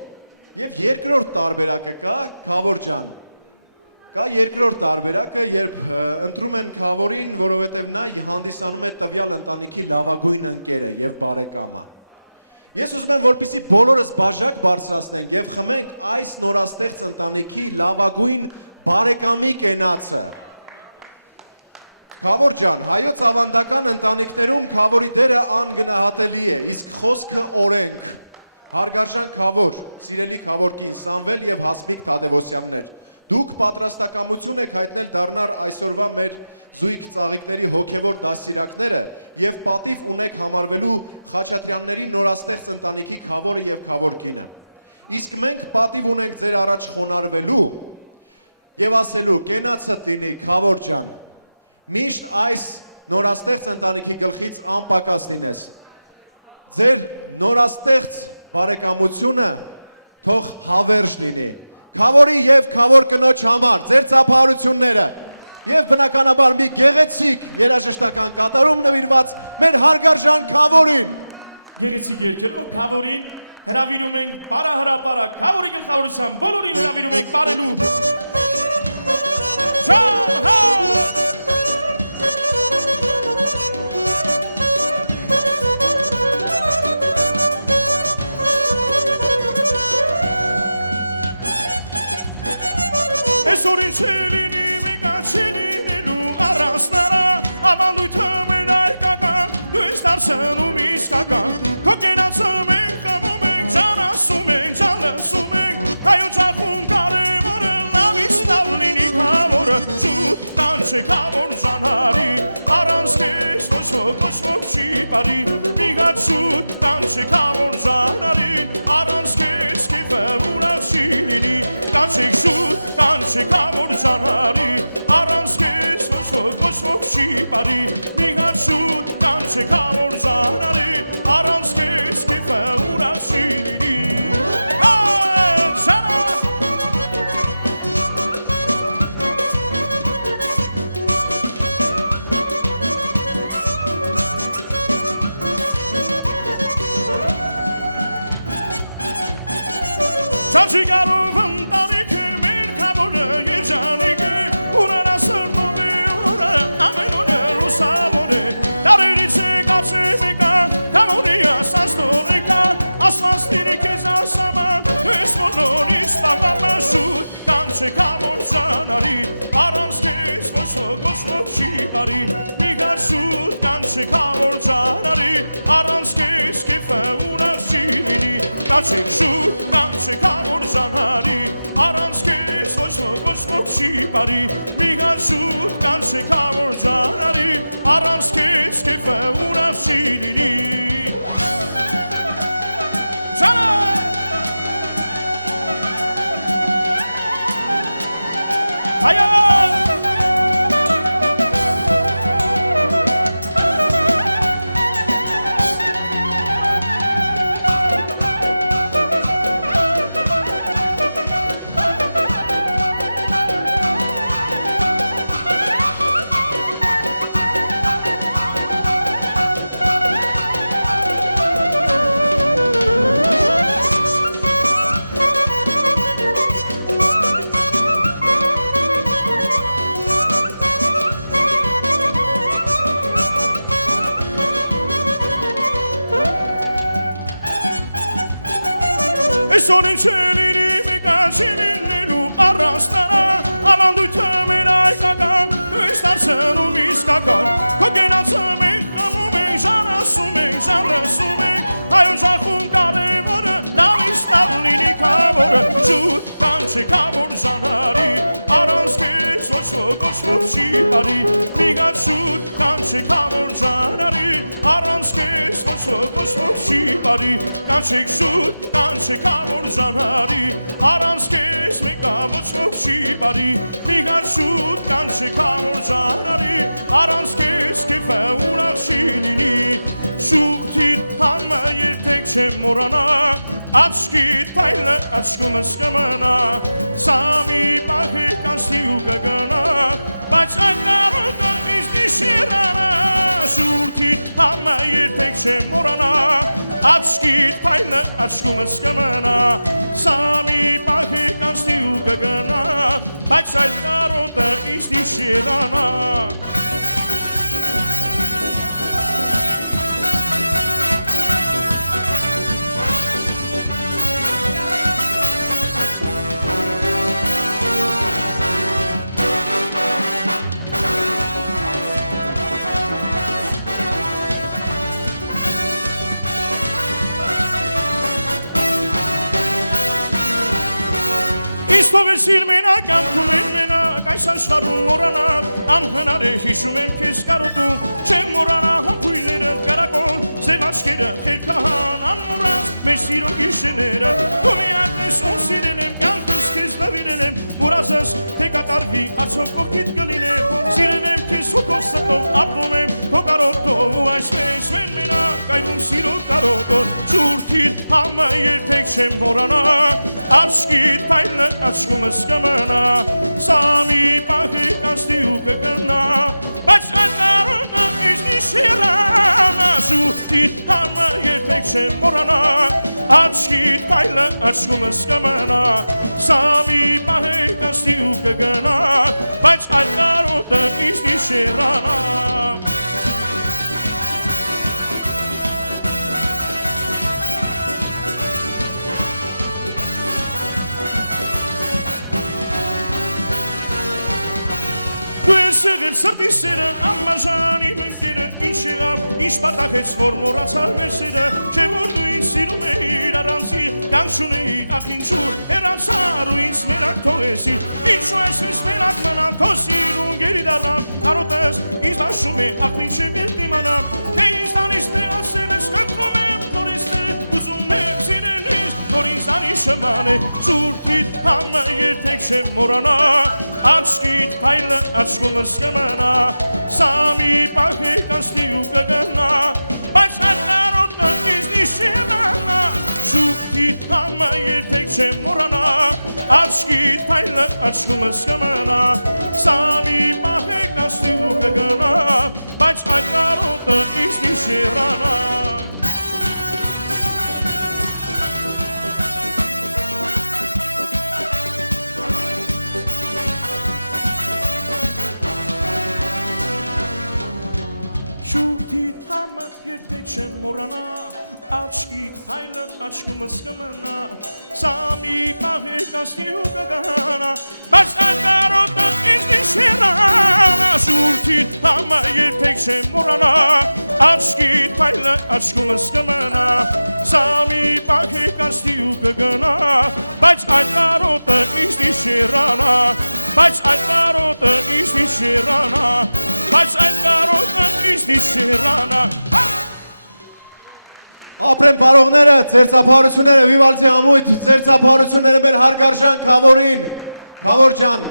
Եվ երկրորդ տարբերակը կա, քավոր ջան։ Կա երկրորդ տարբերակը, երբ ընտրում են քավորին, որովհետեւ նա հանդիսանում է տվյալ ընտանիքի լավագույն ընկերը եւ բարեկամը։ Ես ուզում եմ, որպեսզի բոլորս բաժակ բարձրացնենք եւ խմենք այս նորաստեղծ ընտանիքի լավագույն բարեկամի կենացը։ Քավոր ջան, հայոց ավանդական ընտանիքներում քավորի դերը անգնահատելի է, իսկ խոսքը օրենք։ Հարգարժան քավոր, սիրելի քավոր կին Սամվել եւ Հասմիկ Թադևոսյաններ, դուք պատրաստակամություն եք հայտնել դառնալ այսօրվա մեր զույգ ծաղիկների հոգևոր դաստիարակները եւ պատիվ ունեք համարվելու Խաչատրյանների նորաստեղծ ընտանիքի քավորը եւ քավոր կինը։ Իսկ մենք պատիվ ունենք ձեր առաջ խոնարհվելու եւ ասելու կենացդ լինի քավոր ջան։ Միշտ այս նորաստեղծ ընտանիքի գլխից անպակաս լինես։ ձեր նորաստեղծ բարեկամությունը թող հավերժ լինի։ Քավորի եւ քավոր կնոջ համար ձեր ծափահարությունները եւ բնականաբար մի գեղեցիկ երաժշտական կատարում նվիրված մեր հարգարժան քավորին։ Գեղեցիկ երկերով քավորին հրավիրում ենք բարահրապարակ քավորի գլխավորությամբ բոլորին հրավիրում ենք բարելու Այսօր ինչ է լինի մեկա չի լինելու առանցնարա ավանդույթը մեր այկական դու ես դարձնում իսկական քո կենացը մենք խմում ենք ջան ասում ենք ջան լսում ենք հայո ջախում կարևորը լավից լավ լինի քավորը շուտ տանչե քավոր ժանարի առանց քեզ ոչ ոք չի բարի մի հատ շուտ տանչե քավոր ժանարի առանց քեզ կեֆը ուրախ չի լինի տանչեք շուտ տանչե քավոր ժանարի առանց քեզ ոչ ոք չի բարի մի հատ շուտ տանչե քավոր ժանարի առանց քեզ կեֆը ուրախ չի լինի Չաչիկարով ընտանիք է մեր քավորը երջանիկ է Ունենա սրտով է օրը ամեն օրը լուսավոր է Դարերից է կացե մեկա քավորի ասաստոր է կա Ասված լինի քեզ ասաման ես բոլորից տաղամա շուտ Կանչե քավոր ժանարի առանց քեզ ոչ ոք չի բարի Մի հատ շուտ կանչե քավոր ժանարի առանց քեզ կեֆը ուրախ չի լինի Կանչեք շուտ կանչե քավոր ժանարի առանց քեզ ոչ ոք չի բարի Մի հատ շուտ կանչե քավոր ժանարի առանց քեզ կեֆը ուրախ չի լինի Հայո Այսօր ինչ է լինի մեկա չի լինելու առանցնարա ավանդույթը մեր այկական դու ես դարձնում իսկական քո կենացը մենք խմում ենք ջան ասում ենք ջան լսում ենք հայո ջախում կարևորը լավից լավ լինի քավորը շուտ կանչե քավոր ժանարի առանց քեզ ոչ ոք չի բարի մի հատ շուտ կանչե քավոր ժանարի առանց քեզ ոչ ոք չի բարի կանչեք շուտ կանչե քավոր ժանարի առանց քեզ մեկա ոչ ոք չի բարի մի հատ շուտ կանչե քավոր ժանարի առանց քեզ կեֆը ուրախ չի լինի շուտիր համը երբեք չեմ մոռանա աչքիդ փայլը աչքումս կմնա սա մի պահ է կանցնի ու կգնա բայց այն կարոտը ինձ դիշիրանա շուտիր համը երբեք չեմ մոռանա աչքիդ փայլը աչքումս կմնա սա մի պահ է կանցնի ու կգնա բայց այն կարոտը ինձ դիշիրանա Իստով ես իր մենակ, անքում են մենակ, այս աշխարում մորանալ, անհնար է հիշում եմ քեզ կարոտում, չեմ մորանա համբույրները կարակոն, ձև աչքերը խելքահան, անմոռաց մեր սիրո գիշերները, դու միակ ես ով սիրել եմ, կյանքս քեզ նվիրել եմ, որ ասես թե կատարվի արդյոք կողքիդ կլինեմ, սիրել եմ քեզ հոգով սրտով ապրում եմ, քո կարոտով ու այսպես մեն մենակ, այլում սիրո կարոտոն Շուրթիդ համը երբեք չեմ որանա Աչքիդ պայլը աչքումս կմնա Սա մի պահի կանցնի ու կգնա Բայց անկարոտը իզնի շիրանա Շուրթիդ համը երբեք չեմ որանա Աչքիդ պայլը աչքումս կմնա Սա մի պահի կանցնի ու կգնա Բայց անկարոտը իզնի շիրանա Դու ես եղել սրտի սերը, ամմաժանի մնկերը, ինչ եղավ, ինչ պատախեց, որ մորացար մեր սերը, չէ որ դու ինձ սիրում էիր առանցի, կյանք չունեիր, ախ ինչու, հեռանցար ու ինձ մենակ թողեցիր, ինչու այսպես մենակ մնալ, քո սիրուն գերի դառնալ, կարոտես, ինձ դաշում է, ախ մինչև երբ դիմանամ, թե ինձ տանից ներասել ես, խնդրում եմ, որ ես ուզում եմ սիրել ես, որ ինձ տանից շման է, շուրթիդ համը երբեք չեմ մորանա Աչքիդ պայլը աչքումս կմնա Սա մի պահի կանցնի ու կգնա Բայց անկարոտը իզնի շիրանա Շուրթիդ համը երբեք չեմ մորանա Աչքիդ պայլը աչքումս կմնա Սա մի պահի կանցնի ու կգնա Բայց անկարոտը իզնի շիրանա Երբեք չեմ մորանա Աչքիդ հայլը աչքումս կմնա Սա մի պահի կանցնի ու կգնա Բայց անկարոտը իզնի շիրանա Շուրթիդ համը երբեք չեմ մորանա Աչքիդ հայլը աչքումս կմնա Սա մի պահի կանցնի ու կգնա Բայց անկարոտը իզնի շիրանա Բայց անկարոտը իզնի շիրանա Բայց անկարոտը իզնի շիրանա Ապրեն պարողները, ձեր ծափարությունները, Վիվալդի ամույթ, ձեր ծափարությունները մեր հարգարժան Քավորին, Քավոր ջան,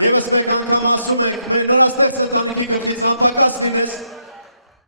եւս մեկ անգամ ասում ենք, մեր նորաստեղծ ընտանիքի գլխից անպակաս լինես,